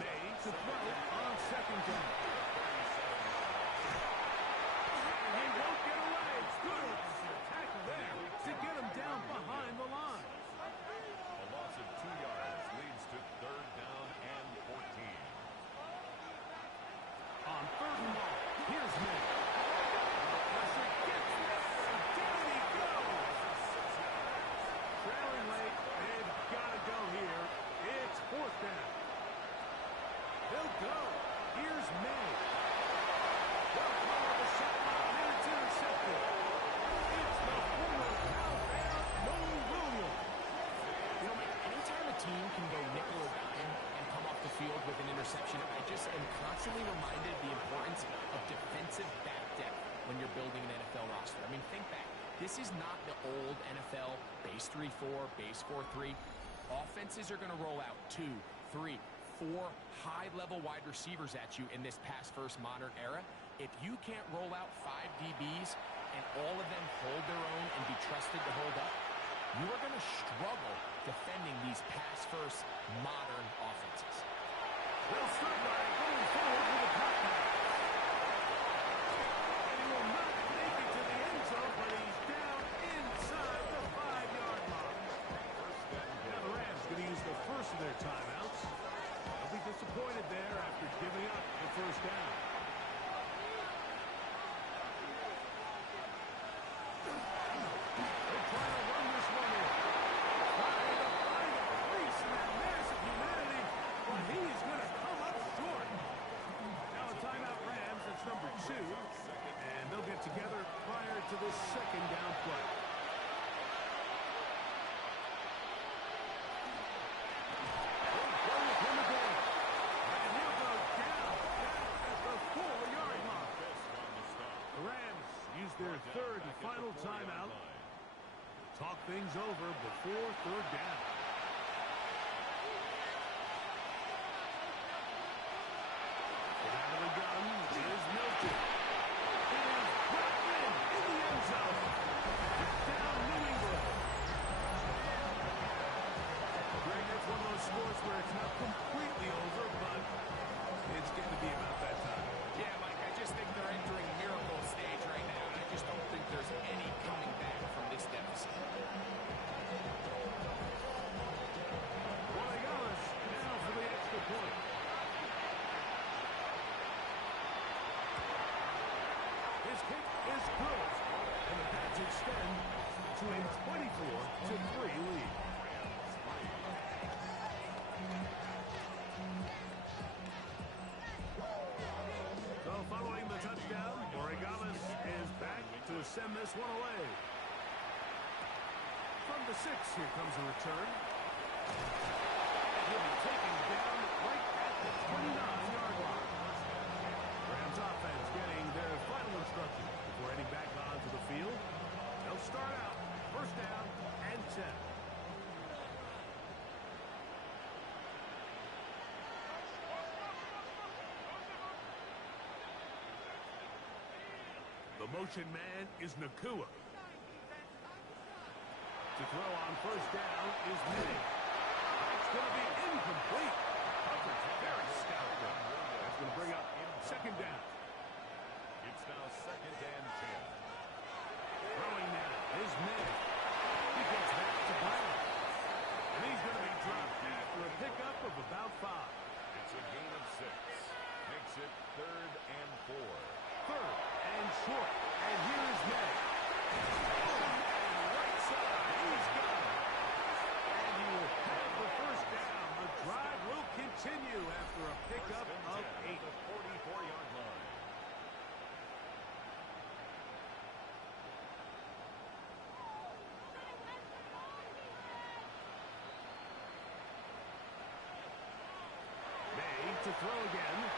May to throw on 2nd down. And he won't get away. Good tackle there to get him down behind the line. team can go nickel or dime and come off the field with an interception, I just am constantly reminded the importance of defensive back depth when you're building an NFL roster. I mean, think back. This is not the old NFL base 3-4, base 4-3. Offenses are going to roll out 2, 3, 4 high-level wide receivers at you in this pass-first modern era. If you can't roll out 5 DBs and all of them hold their own and be trusted to hold up, you are going to struggle defending these pass-first modern offenses. They'll start by going forward with a pop pass. And he will not make it to the end zone, but he's down inside the 5-yard line. Now the Rams going to use the first of their timeouts. They'll be disappointed there after giving up the first down. They're trying to run this one in. Trying to find a place in that massive humanity, but he's going to come up short. Now a timeout Rams, that's number 2, and they'll get together prior to this second down play. Their third and final timeout. Talk things over before third down. Get out of the gun is Milton. It is brought in the end zone. Down New England. Greg, that's one of those scores where it's not completely over, but it's getting to be about that time. Yeah, Mike, I just think they're entering miracle stage right now. I just don't think there's any coming back from this deficit. Rodriguez now for the extra point. His kick is good, and the Pats extend to a 24-3 lead. So following the touchdown, Rodriguez is back to send this one away. From the 6, here comes a return. And he'll be taken down right at the 29-yard line. Rams offense getting their final instructions before heading back onto the field. They'll start out first down and 10. The motion man is Nakua. To throw on first down is May. It's going to be incomplete. Coverage very stout there. That's going to bring up second down. It's now second and 10. Throwing now is May. He gets back to Brown. And he's going to be dropped after a pickup of about 5. It's a gain of 6. Makes it third and 4. Third and short. And here is May. Right side. He's got it. And he will have the first down. The drive will continue after a pickup of 8. The 44-yard line. May to throw again.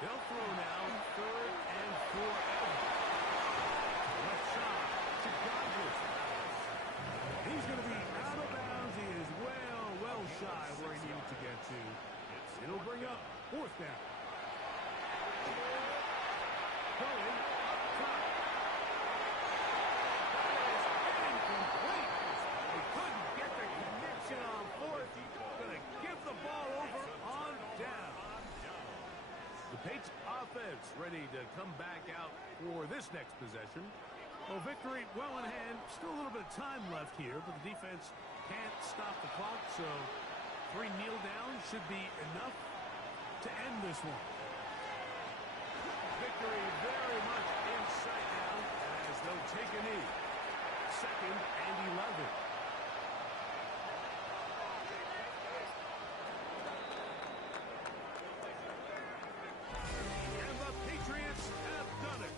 They'll throw now, third and 4. Left side to Godwin. He's going to be out of bounds. He is well shy where he needed to get to. It'll bring up fourth down. Going up top. That is incomplete. They couldn't get the connection on fourth. Going to give the ball over on down. The Patriots offense ready to come back out for this next possession. Well, victory well in hand. Still a little bit of time left here, but the defense can't stop the clock, so 3 kneel downs should be enough to end this one. Victory very much in sight now as they'll take a knee. 2nd and 11. And the Patriots have done it.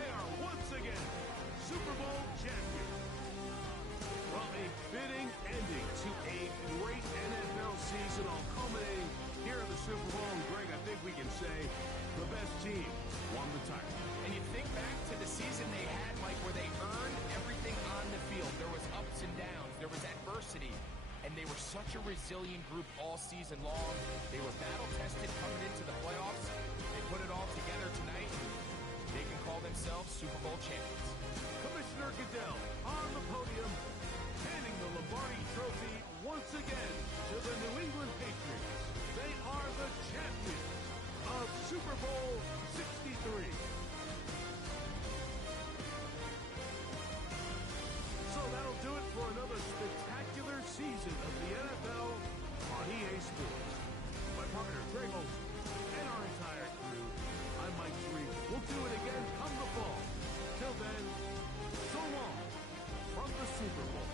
They are once again Super Bowl champions. Well, a fitting ending to a great NFL season, all culminating here at the Super Bowl. And Greg, I think we can say the best team won the title. And you think back to the season they had, Mike, where they earned everything on the field. There was ups and downs. There was adversity. And they were such a resilient group all season long. They were battle-tested coming into the playoffs. They put it all together tonight. They can call themselves Super Bowl champions. Commissioner Goodell on the podium, handing the Lombardi Trophy once again to the New England Patriots. They are the champions of Super Bowl 63. So that'll do it for another spectacular season of the NFL on EA Sports. My partner, Greg Olson, and our entire crew, I'm Mike Shreve. We'll do it again come the fall. Till then, so long from the Super Bowl.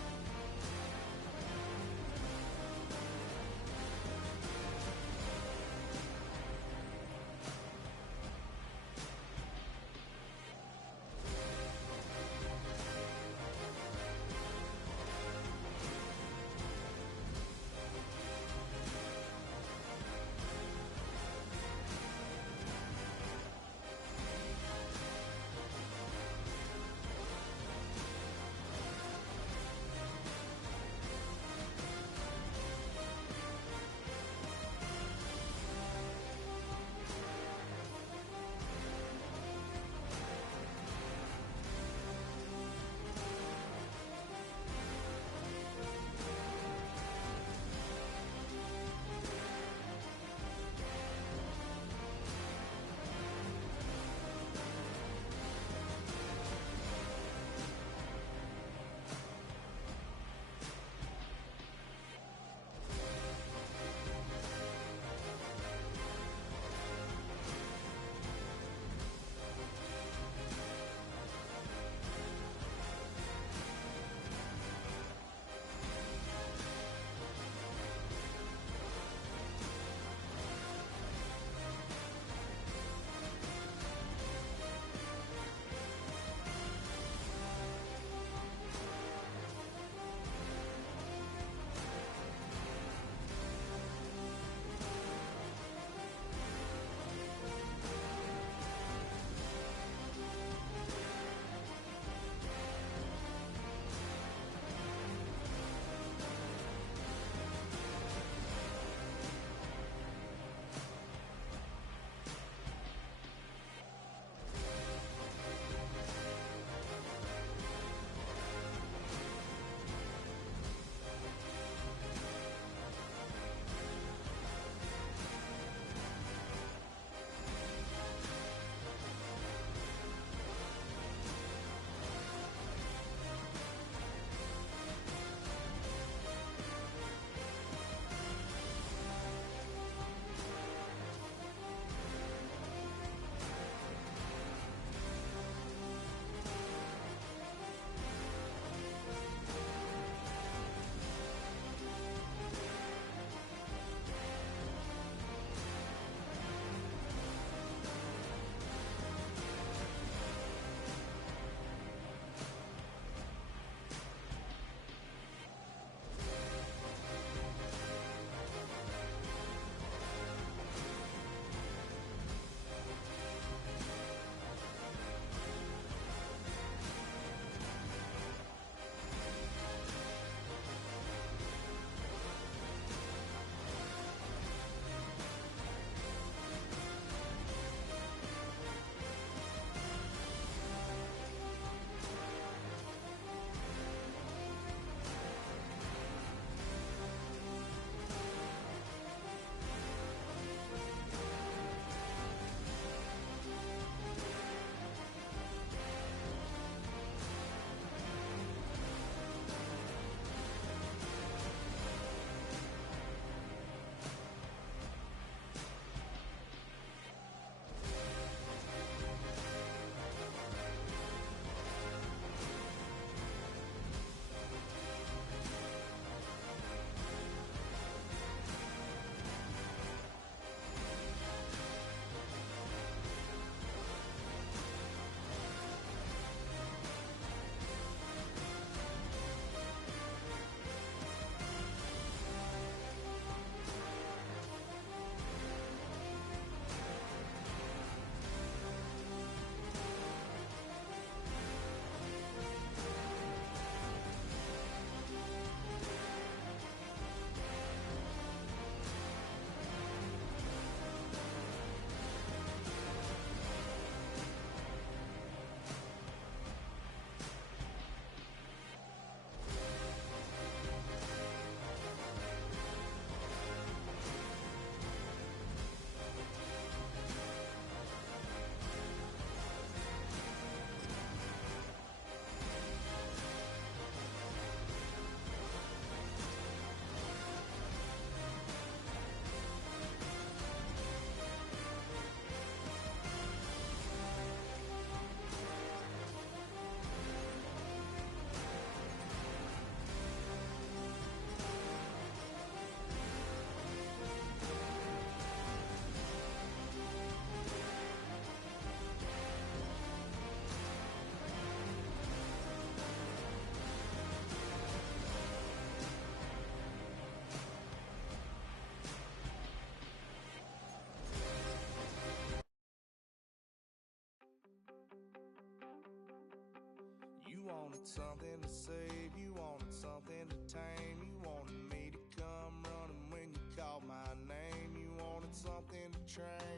something to save, you wanted something to tame, you wanted me to come running when you called my name, you wanted something to train.